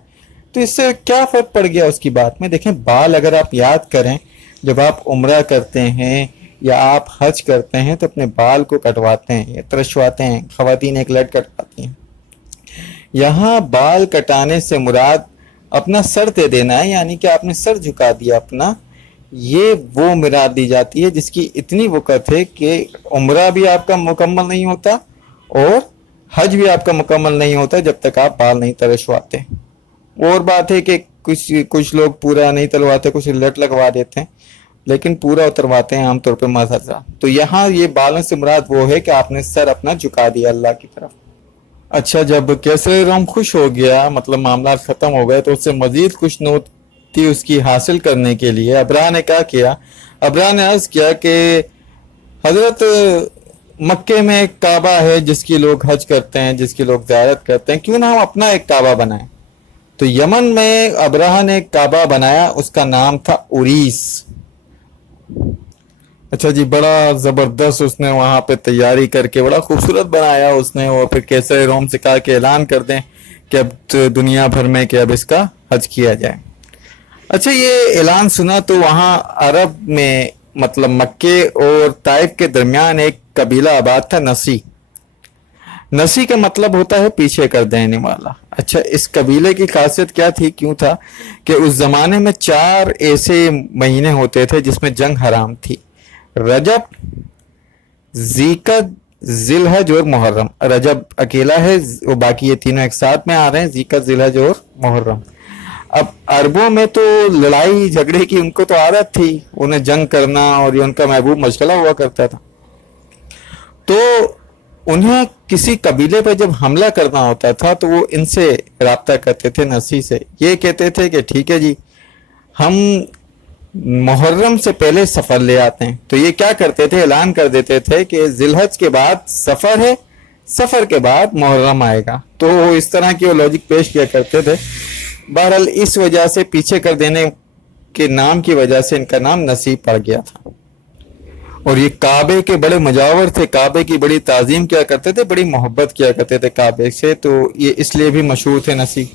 तो इससे क्या फर्क पड़ गया उसकी बात में। देखें, बाल अगर आप याद करें, जब आप उम्रा करते हैं या आप हज करते हैं तो अपने बाल को कटवाते हैं या तरशवाते हैं, खवातीन एक लट कटवाती हैं। यहाँ बाल कटाने से मुराद अपना सर दे देना है, यानी कि आपने सर झुका दिया अपना, ये वो मुराद दी जाती है जिसकी इतनी वक़्त है कि उम्रा भी आपका मुकम्मल नहीं होता और हज भी आपका मुकम्मल नहीं होता जब तक आप बाल नहीं तरशवाते। और बात है कि कुछ लोग पूरा नहीं तलवाते, कुछ लट लगवा देते हैं, लेकिन पूरा उतरवाते हैं आमतौर पे मज़हब। तो यहाँ ये बालों से मुराद वो है कि आपने सर अपना झुका दिया अल्लाह की तरफ। अच्छा, जब केसरे रोम खुश हो गया, मतलब मामला खत्म हो गया, तो उससे मजीद कुछ नोट थी उसकी हासिल करने के लिए अबरहा ने क्या किया, अबरहा ने अर्ज किया कि हजरत मक्के में एक काबा है जिसकी लोग हज करते हैं, जिसकी लोग ज़ियारत करते हैं, क्यों ना हम अपना एक काबा बनाएं। तो यमन में अबरहा ने एक काबा बनाया, उसका नाम था उरीस। अच्छा जी, बड़ा जबरदस्त उसने वहां पे तैयारी करके बड़ा खूबसूरत बनाया उसने, और फिर केसरे रोम से कहा कि ऐलान कर दें कि अब तो दुनिया भर में कि अब इसका हज किया जाए। अच्छा, ये ऐलान सुना तो वहां अरब में मतलब मक्के और ताइफ के दरमियान एक कबीला आबाद था, नसी। नसी का मतलब होता है पीछे कर देने वाला। अच्छा, इस कबीले की खासियत क्या थी, क्यों था कि उस जमाने में 4 ऐसे महीने होते थे जिसमें जंग हराम थी, रजब, ज़ीक़त, ज़िलहज और मुहर्रम। रजब अकेला है और बाकी ये तीनों एक साथ में आ रहे हैं, ज़ीक़त, ज़िलहज और मुहर्रम। अब अरबों में तो लड़ाई झगड़े की उनको तो आदत थी, उन्हें जंग करना और ये उनका महबूब मशगला हुआ करता था। तो उन्हें किसी कबीले पर जब हमला करना होता था तो वो इनसे राब्ता करते थे, नसी से। ये कहते थे कि ठीक है जी, हम मुहर्रम से पहले सफ़र ले आते हैं। तो ये क्या करते थे, ऐलान कर देते थे कि जिलहज के बाद सफ़र है, सफ़र के बाद मुहर्रम आएगा। तो इस तरह की वो लॉजिक पेश किया करते थे। बहरहाल इस वजह से पीछे कर देने के नाम की वजह से इनका नाम नसीब पड़ गया था। और ये काबे के बड़े मुजावर थे, काबे की बड़ी ताजीम किया करते थे, बड़ी मोहब्बत किया करते थे काबे से, तो ये इसलिए भी मशहूर थे नसी।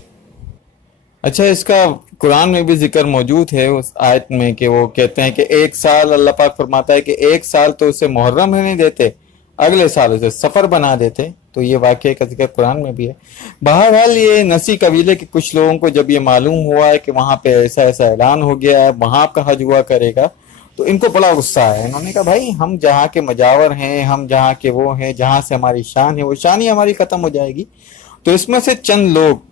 अच्छा, इसका कुरान में भी जिक्र मौजूद है उस आयत में कि वो कहते हैं कि एक साल, अल्लाह पाक फरमाता है कि एक साल तो उसे मुहर्रम नहीं देते, अगले साल उसे सफ़र बना देते। तो ये वाक़े का जिक्र कुरान में भी है। बहरहाल ये नसी कबीले के कुछ लोगों को जब ये मालूम हुआ है कि वहाँ पे ऐसा ऐसा ऐलान हो गया है, वहाँ का हज हुआ करेगा, तो इनको बड़ा गुस्सा है। इन्होंने कहा भाई हम जहाँ के मजावर हैं, हम जहाँ के वो हैं, जहाँ से हमारी शान है, वो शान ही हमारी ख़त्म हो जाएगी। तो इसमें से चंद लोग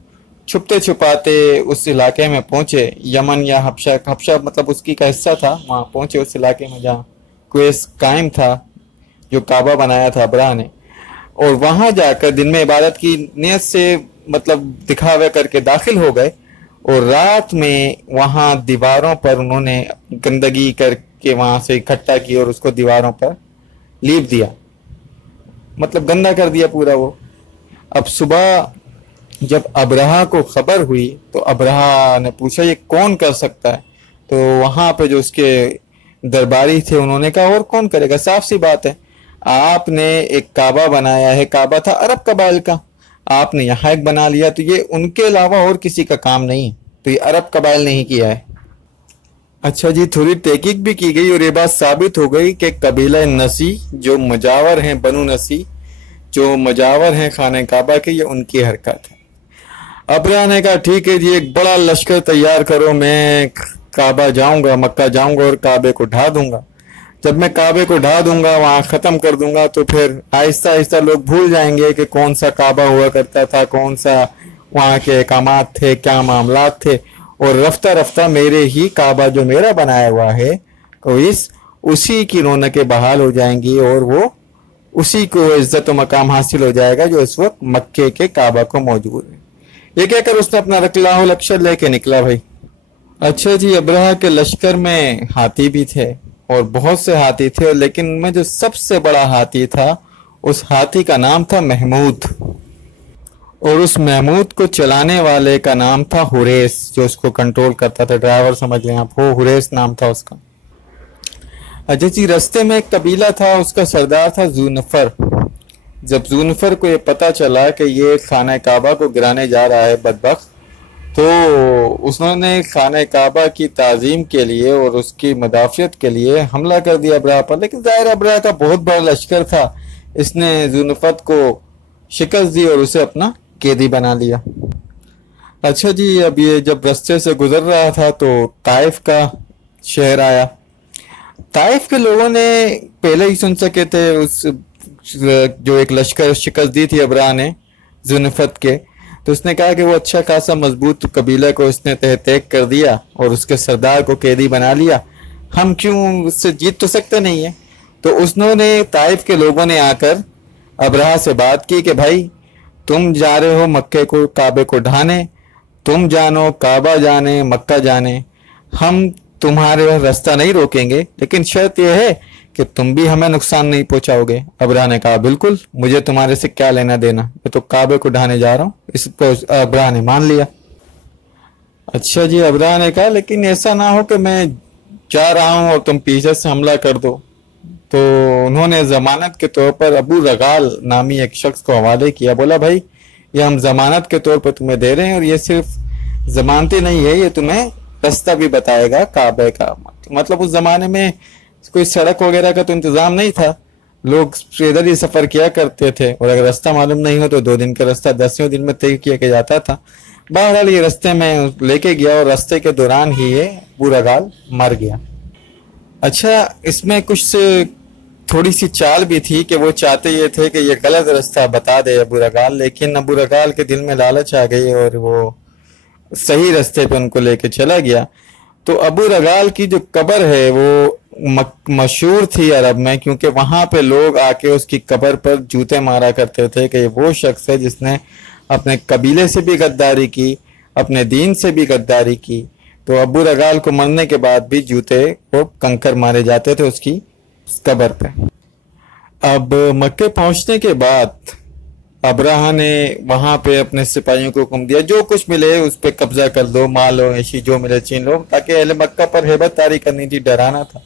छुपते छुपाते उस इलाके में पहुँचे, यमन या हबशा, हबशा मतलब उसकी का हिस्सा था, वहाँ पहुँचे उस इलाके में जहाँ क्वेस कायम था, जो काबा बनाया था अबरहा ने। और वहाँ जाकर दिन में इबादत की नियत से मतलब दिखावा करके दाखिल हो गए, और रात में वहाँ दीवारों पर उन्होंने गंदगी करके वहाँ से इकट्ठा की और उसको दीवारों पर लीप दिया, मतलब गंदा कर दिया पूरा वो। अब सुबह جب ابرہہ کو خبر ہوئی تو ابرہہ نے پوچھا یہ کون کر سکتا ہے؟ تو وہاں پہ جو اس کے درباری تھے انہوں نے کہا اور کون کرے گا، صاف سی بات ہے، آپ نے ایک کعبہ بنایا ہے، کعبہ تھا عرب قبائل کا، آپ نے یہاں ایک بنا لیا، تو یہ ان کے علاوہ اور کسی کا کام نہیں ہے، تو یہ عرب قبائل نے ہی کیا ہے۔ اچھا جی، تھوڑی تحقیق بھی کی گئی اور یہ بات ثابت ہو گئی کہ قبیلہ نسی جو مجاور ہیں، بنو نسی جو مجاور ہیں خانہ کعبہ کے، یہ ان کی حرکت ہے۔ ابرہہ نے کہا ٹھیک ہے جی، ایک بڑا لشکر تیار کرو، میں کعبہ جاؤں گا، مکہ جاؤں گا اور کعبے کو ڈھا دوں گا، جب میں کعبے کو ڈھا دوں گا، وہاں ختم کر دوں گا، تو پھر آہستہ آہستہ لوگ بھول جائیں گے کہ کون سا کعبہ ہوا کرتا تھا، کون سا وہاں کے احکامات تھے، کیا معاملات تھے، اور رفتہ رفتہ میرے ہی کعبہ جو میرا بنایا ہوا ہے اسی کی رونقیں بحال ہو جائیں گی، اور وہ اسی کو عزت و مقام حاصل ہو جائے گا جو اس وقت مکے کے کعبہ کو موجود ہے۔ یہ کہہ کر اس نے اپنا رکلاہ لشکر لے کے نکلا بھائی۔ اچھا جی، ابرہہ کے لشکر میں ہاتھی بھی تھے اور بہت سے ہاتھی تھے، لیکن ان میں جو سب سے بڑا ہاتھی تھا اس ہاتھی کا نام تھا محمود، اور اس محمود کو چلانے والے کا نام تھا حریث، جو اس کو کنٹرول کرتا تھا، ڈرائیور سمجھ لیں آپ، وہ حریث نام تھا اس کا۔ اچھا جی، رستے میں ایک قبیلہ تھا، اس کا سردار تھا ذونفر۔ جب ذونفر کو یہ پتا چلا کہ یہ خانہ کعبہ کو گرانے جا رہا ہے بدبخت، تو اس نے خانہ کعبہ کی تعظیم کے لیے اور اس کی مدافعت کے لیے حملہ کر دیا ابرہہ پر، لیکن ظاہر ابرہہ کا بہت بڑا لشکر تھا، اس نے ذونفر کو شکست دی اور اسے اپنا قیدی بنا لیا۔ اچھا جی، اب یہ جب رستے سے گزر رہا تھا تو طائف کا شہر آیا۔ طائف کے لوگوں نے پہلے ہی سن سکے تھے اس جو ایک لشکر شکست دی تھی ابرہہ نے ذونفر کے، تو اس نے کہا کہ وہ اچھا خاصا مضبوط قبیلہ کو اس نے تحت کر دیا اور اس کے سردار کو قیدی بنا لیا، ہم کیوں اس سے جیت تو سکتے نہیں ہیں۔ تو انہوں نے طائف کے لوگوں نے آ کر ابرہہ سے بات کی کہ بھائی تم جا رہے ہو مکے کو کعبے کو ڈھانے، تم جانو کعبہ جانے مکہ جانے، ہم تمہارے راستہ نہیں روکیں گے، لیکن شرط یہ ہے کہ تم بھی ہمیں نقصان نہیں پہنچاؤ گے۔ ابرہہ نے کہا بالکل، مجھے تمہارے سے کیا لینا دینا، میں تو کعبے کو ڈھانے جا رہا ہوں۔ اس پہ ابرہہ نے مان لیا۔ اچھا جی، ابرہہ نے کہا لیکن ایسا نہ ہو کہ میں جا رہا ہوں اور تم پیچھے سے حملہ کر دو۔ تو انہوں نے ضمانت کے طور پر ابو رغال نامی ایک شخص کو حوالے کیا، بولا بھائی یہ ہم ضمانت کے طور پر تمہیں دے رہے ہیں، اور یہ صرف ضمانتی نہیں ہے، یہ تمہیں رستہ بھی بتائے گا کعبے کا۔ مطلب اس زمانے میں کوئی سڑک وغیرہ کا تو انتظام نہیں تھا، لوگ ادھر ہی سفر کیا کرتے تھے، اور اگر راستہ معلوم نہیں ہو تو 2 دن کا راستہ 10ویں دن میں طے کیا جاتا تھا۔ بہرحال یہ راستے میں لے کے گیا اور راستے کے دوران ہی یہ ابو رغال مر گیا۔ اچھا، اس میں کچھ تھوڑی سی چال بھی تھی کہ وہ چاہتے یہ تھے کہ یہ غلط راستہ بتا دے ابو رغال، لیکن ابو رغال کے دل میں لالچ آ گئی اور وہ صحیح راستے پہ ان کو لے کے چلا گیا۔ تو ابو رغال کی جو قبر ہے وہ مشہور تھی عرب میں، کیونکہ وہاں پہ لوگ آ کے اس کی قبر پر جوتے مارا کرتے تھے کہ وہ شخص ہے جس نے اپنے قبیلے سے بھی غداری کی، اپنے دین سے بھی غداری کی۔ تو ابو رغال کو مرنے کے بعد بھی جوتے اور کنکر مارے جاتے تھے اس کی قبر پہ۔ اب مکے پہنچنے کے بعد ابرہہ نے وہاں پہ اپنے سپاہیوں کو حکم دیا جو کچھ ملے اس پہ قبضہ کر دو، مال و عیشی جو ملے چھین لو، تاکہ اہل مکہ پر ہیبت طاری کرنی تھی، ڈرانا تھا۔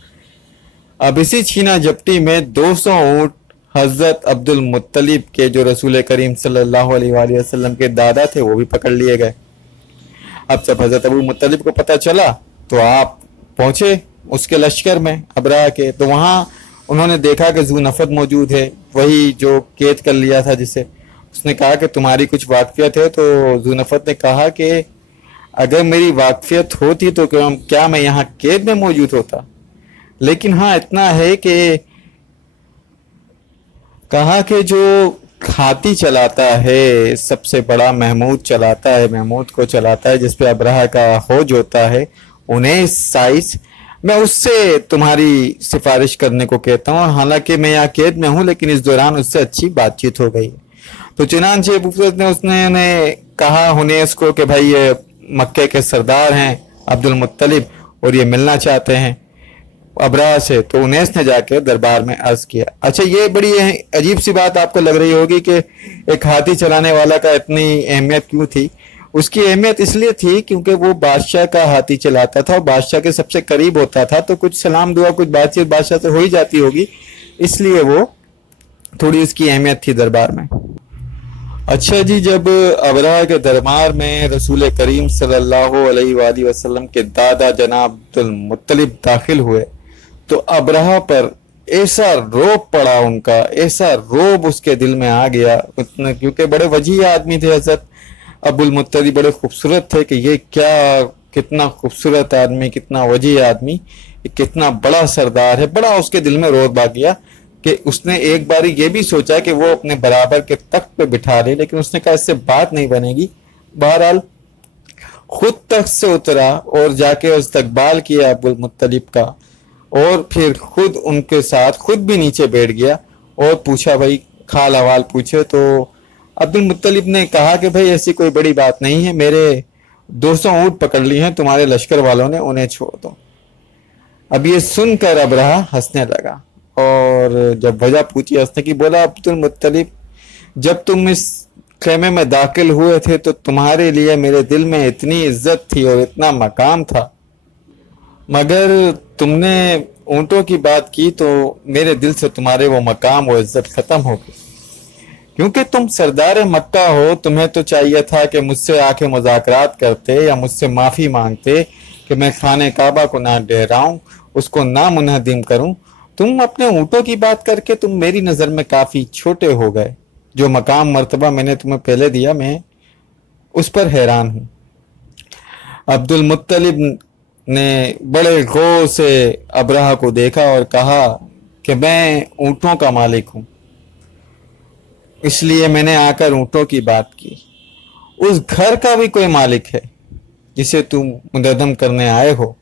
اب اسی چھینا جپٹی میں 200 اونٹ حضرت عبد المطلب کے، جو رسول کریم صلی اللہ علیہ وآلہ وسلم کے دادا تھے، وہ بھی پکڑ لیے گئے۔ اب جب حضرت ابو مطلب کو پتہ چلا تو آپ پہنچے اس کے لشکر میں ابرہہ کے، تو وہاں انہوں نے دیکھا کہ ذونفر موجود ہے، وہی جو قید کر لیا تھا جسے۔ اس نے کہا کہ تمہاری کچھ واقفیت ہے؟ تو ذونفر نے کہا کہ اگر میری واقفیت ہوتی تو کیا میں یہاں قید میں موجود ہوتا، لیکن ہاں اتنا ہے کہ کہا کہ جو ہاتھی چلاتا ہے سب سے بڑا محمود چلاتا ہے، محمود کو چلاتا ہے، جس پہ ابرہہ کا ہوج ہوتا ہے 19 سائز، میں اس سے تمہاری سفارش کرنے کو کہتا ہوں، حالانکہ میں یہاں قید میں ہوں لیکن اس دوران اس سے اچھی بات چیت ہو گئی۔ تو چنانچہ ابو فضل نے اس نے کہا حنیس کو کہ بھائی یہ مکے کے سردار ہیں عبد المطلب اور یہ ملنا چاہتے ہیں۔ अबरहा से, तो उनैस ने जाके दरबार में अर्ज किया। अच्छा, ये बड़ी अजीब सी बात आपको लग रही होगी कि एक हाथी चलाने वाला का इतनी अहमियत क्यों थी। उसकी अहमियत इसलिए थी क्योंकि वो बादशाह का हाथी चलाता था और बादशाह के सबसे करीब होता था, तो कुछ सलाम दुआ कुछ बातचीत बादशाह से हो ही जाती होगी, इसलिए वो थोड़ी उसकी अहमियत थी दरबार में। अच्छा जी, जब अबरहा के दरबार में रसूल करीम सल्लल्लाहु अलैहि वसल्लम के दादा जनाब अब्दुल मुत्तलिब दाखिल हुए तो अबरहा पर ऐसा रोब पड़ा उनका, ऐसा रोब उसके दिल में आ गया, क्योंकि बड़े वजीह आदमी थे हज़रत अब्दुल मुत्तलिब, बड़े खूबसूरत थे कि ये क्या, कितना खूबसूरत आदमी, कितना वजीह आदमी, कितना बड़ा सरदार है। बड़ा उसके दिल में रोब आ गया कि उसने एक बारी ये भी सोचा कि वो अपने बराबर के तख्त पे बिठा ले, लेकिन उसने कहा इससे बात नहीं बनेगी। बहरहाल खुद तख्त से उतरा और जाके इस्तकबाल किया अब्दुल मुत्तलिब का, और फिर खुद उनके साथ खुद भी नीचे बैठ गया और पूछा भाई खाल हवाल पूछे। तो अब्दुल मुत्तलिब ने कहा कि भाई ऐसी कोई बड़ी बात नहीं है, मेरे 200 ऊँट पकड़ लिए हैं तुम्हारे लश्कर वालों ने, उन्हें छोड़ दो। अब ये सुनकर अबरहा हंसने लगा और जब वजह पूछी हंसने की, बोला अब्दुल मुत्तलिब जब तुम इस खेमे में दाखिल हुए थे तो तुम्हारे लिए मेरे दिल में इतनी इज्जत थी और इतना मकाम था, मगर तुमने ऊँटों की बात की तो मेरे दिल से तुम्हारे वो मकाम वो इज्जत खत्म हो गई। क्योंकि तुम सरदार मक्का हो, तुम्हें तो चाहिए था कि मुझसे आके मुज़ाकरात करते या मुझसे माफ़ी मांगते कि मैं खाने काबा को ना डहराऊं, उसको ना मुनहदिम करूं। तुम अपने ऊँटों की बात करके तुम मेरी नज़र में काफ़ी छोटे हो गए। जो मकाम मर्तबा मैंने तुम्हें पहले दिया, मैं उस पर हैरान हूँ। अब्दुल मुत्तलिब ने बड़े गौर से अबरहा को देखा और कहा कि मैं ऊँटों का मालिक हूँ, इसलिए मैंने आकर ऊँटों की बात की। उस घर का भी कोई मालिक है जिसे तुम मुनहदिम करने आए हो,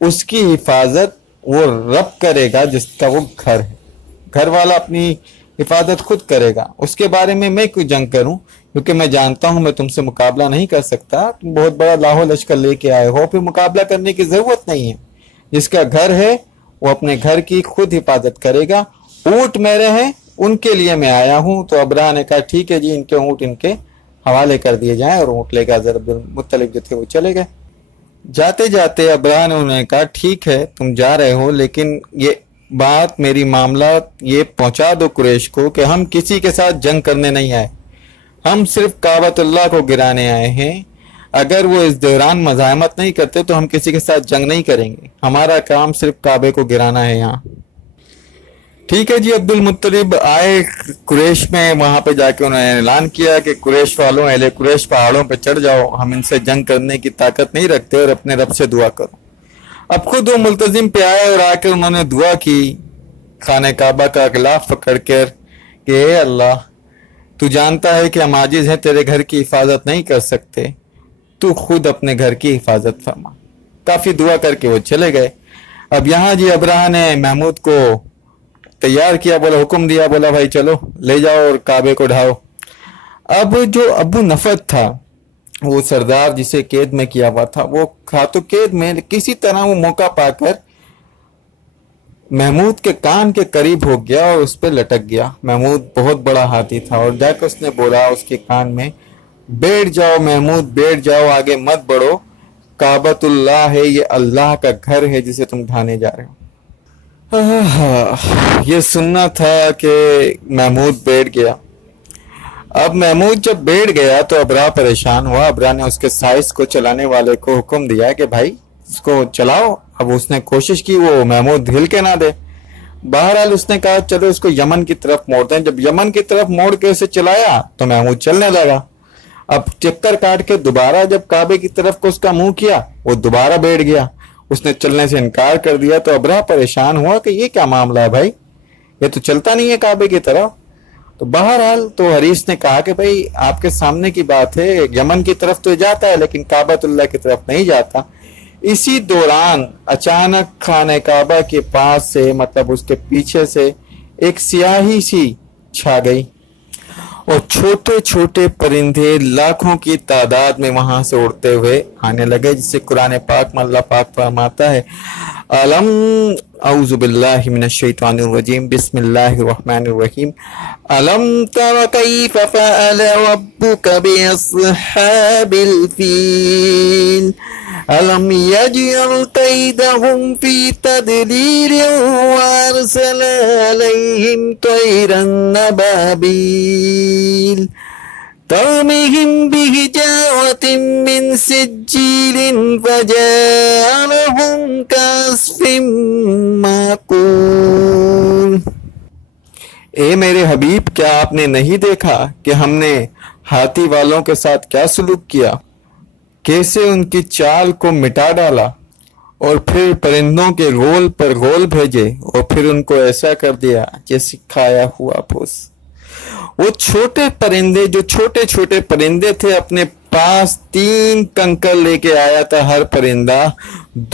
उसकी हिफाजत वो रब करेगा जिसका वो घर है। घर वाला अपनी हिफाजत खुद करेगा, उसके बारे में मैं क्यों जंग करूं, क्योंकि मैं जानता हूं मैं तुमसे मुकाबला नहीं कर सकता। तुम बहुत बड़ा लाहौर लश्कर लेके आए हो, फिर मुकाबला करने की जरूरत नहीं है। जिसका घर है वो अपने घर की खुद हिफाजत करेगा। ऊँट मेरे हैं, उनके लिए मैं आया हूं। तो अबरहा ने कहा ठीक है जी, इनके ऊँट इनके हवाले कर दिए जाएं, और ऊँट लेकर हज़रत अब्दुल मुत्तलिब जो थे वो चले गए। जाते जाते अबरहा ने उन्हें कहा ठीक है तुम जा रहे हो, लेकिन ये बात मेरी मामला ये पहुंचा दो कुरैश को कि हम किसी के साथ जंग करने नहीं आए, हम सिर्फ काबतुल्लाह को गिराने आए हैं। अगर वो इस दौरान मज़ाहमत नहीं करते तो हम किसी के साथ जंग नहीं करेंगे, हमारा काम सिर्फ काबे को गिराना है यहाँ। ठीक है जी, अब्दुल मुत्तलिब आए कुरैश में, वहां पे जाके उन्होंने ऐलान किया कि कुरैश वालों, अहले कुरैश पहाड़ों पे चढ़ जाओ, हम इनसे जंग करने की ताकत नहीं रखते और अपने रब से दुआ करो। अब खुद वो मुल्तजिम पे आए और आकर उन्होंने दुआ की खाने काबा का गिलाफ पकड़ कर कि ए अल्लाह, तू जानता है कि हम आजिज हैं, तेरे घर की हिफाजत नहीं कर सकते, तू खुद अपने घर की हिफाजत फरमा। काफी दुआ करके वो चले गए। अब यहाँ जी अबरहा ने महमूद को तैयार किया, बोला हुक्म दिया, बोला भाई चलो ले जाओ और काबे को ढाओ। अब जो अबू नफद था, वो सरदार जिसे कैद में किया हुआ था, वो था तो कैद में, किसी तरह वो मौका पाकर महमूद के कान के करीब हो गया और उस पर लटक गया। महमूद बहुत बड़ा हाथी था और जाकर उसने बोला उसके कान में, बैठ जाओ महमूद, बैठ जाओ, आगे मत बढ़ो, काबतुल्लाह है, ये अल्लाह का घर है जिसे तुम ढाने जा रहे हो। ये सुनना था कि महमूद बैठ गया। अब महमूद जब बैठ गया तो अबरहा परेशान हुआ। अबरहा ने उसके साइज को चलाने वाले को हुक्म दिया कि भाई इसको चलाओ। अब उसने कोशिश की वो महमूद हिल के ना दे। बहरहाल उसने कहा चलो इसको यमन की तरफ मोड़ दें। जब यमन की तरफ मोड़ के उसे चलाया तो महमूद चलने लगा। अब चक्कर काट के दोबारा जब काबे की तरफ को उसका मुंह किया, वो दोबारा बैठ गया, उसने चलने से इनकार कर दिया। तो अबरहा परेशान हुआ कि ये क्या मामला है भाई, ये तो चलता नहीं है काबे की तरफ। तो बहरहाल तो हरीस ने कहा कि भाई आपके सामने की बात है, यमन की तरफ तो जाता है लेकिन काबतुल्लाह की तरफ नहीं जाता। इसी दौरान अचानक खाने काबा के पास से, मतलब उसके पीछे से एक स्याही सी छा गई और छोटे छोटे परिंदे लाखों की तादाद में वहां से उड़ते हुए आने लगे, जिसे कुरान पाक में अल्लाह पाक फरमाता है अलम औज़ु बिल्लाहि मिनश शैतानिर रजीम बिस्मिल्लाहिर रहमानिर रहीम अलम तरा कैफ फअल रब्बुका बिअस्हाबिल फील अलम यजअल कैदहुम फी तदलील वअरसल अलैहिम तैरन अबाबील तरमिहिम बिहिजारतिन मिन सिज्जीलिन फजअलहुम कअस्फिन माकूल। ए मेरे हबीब, क्या आपने नहीं देखा कि हमने हाथी वालों के साथ क्या सलूक किया, कैसे उनकी चाल को मिटा डाला और फिर परिंदों के गोल पर गोल भेजे और फिर उनको ऐसा कर दिया जैसे खाया हुआ फूस। वो छोटे परिंदे, जो छोटे छोटे परिंदे थे, अपने पास 3 कंकर लेके आया था हर परिंदा।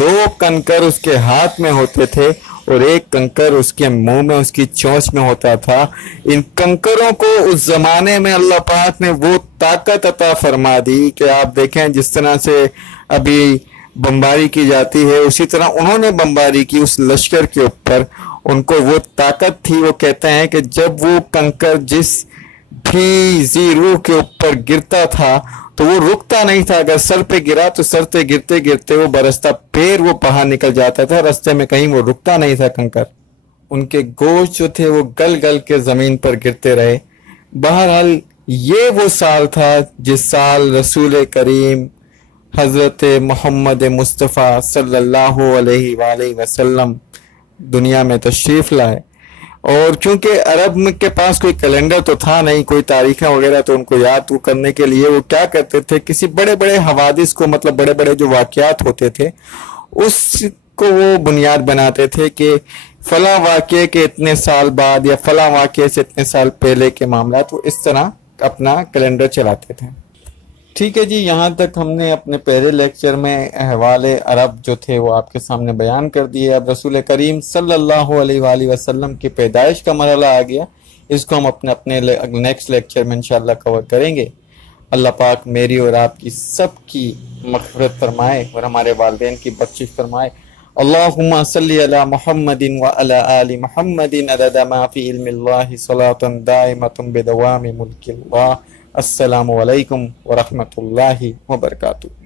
2 कंकर उसके हाथ में होते थे और 1 कंकर उसके मुंह में, उसकी चोंच में होता था। इन कंकरों को उस जमाने में अल्लाह पाक ने वो ताकत अता फरमा दी कि आप देखें जिस तरह से अभी बमबारी की जाती है, उसी तरह उन्होंने बमबारी की उस लश्कर के ऊपर। उनको वो ताकत थी। वो कहते हैं कि जब वो कंकर जिस भी जीरू के ऊपर गिरता था तो वो रुकता नहीं था। अगर सर पे गिरा तो सर पे गिरते गिरते वो बरसता पैर वो बाहर निकल जाता था रास्ते में, कहीं वो रुकता नहीं था कंकर। उनके गोश्त जो थे वो गल गल के जमीन पर गिरते रहे। बहरहाल ये वो साल था जिस साल रसूल करीम हजरत मोहम्मद मुस्तफ़ा सल्लल्लाहु अलैहि वसल्लम दुनिया में तशरीफ लाए। और क्योंकि अरब के पास कोई कैलेंडर तो था नहीं, कोई तारीखें वगैरह, तो उनको याद करने के लिए वो क्या करते थे, किसी बड़े बड़े हवादिस को, मतलब बड़े बड़े जो वाकयात होते थे उसको वो बुनियाद बनाते थे कि फला वाक़े के इतने साल बाद या फला वाक़े से इतने साल पहले के मामला, तो इस तरह अपना कैलेंडर चलाते थे। ठीक है जी, यहाँ तक हमने अपने पहले लेक्चर में अहवाल अरब जो थे वो आपके सामने बयान कर दिए। अब रसूल करीम सल्लल्लाहु अलैहि वसल्लम की पैदाइश का मरहला आ गया, इसको हम अपने नेक्स्ट लेक्चर में इंशाअल्लाह कवर करेंगे। अल्लाह पाक मेरी और आपकी सबकी मग़फ़िरत फरमाए और हमारे वालिदैन की बख्शिश फरमाए। अल्लाहुम्मा सल्ली अला मुहम्मदिन व अला आलि मुहम्मदिन अदद मा फी इल्मिल्लाहि सलातन दाइमतुन बिदवामि मुल्किल्लाह। अस्सलामु अलैकुम व रहमतुल्लाहि व बरकातुहू।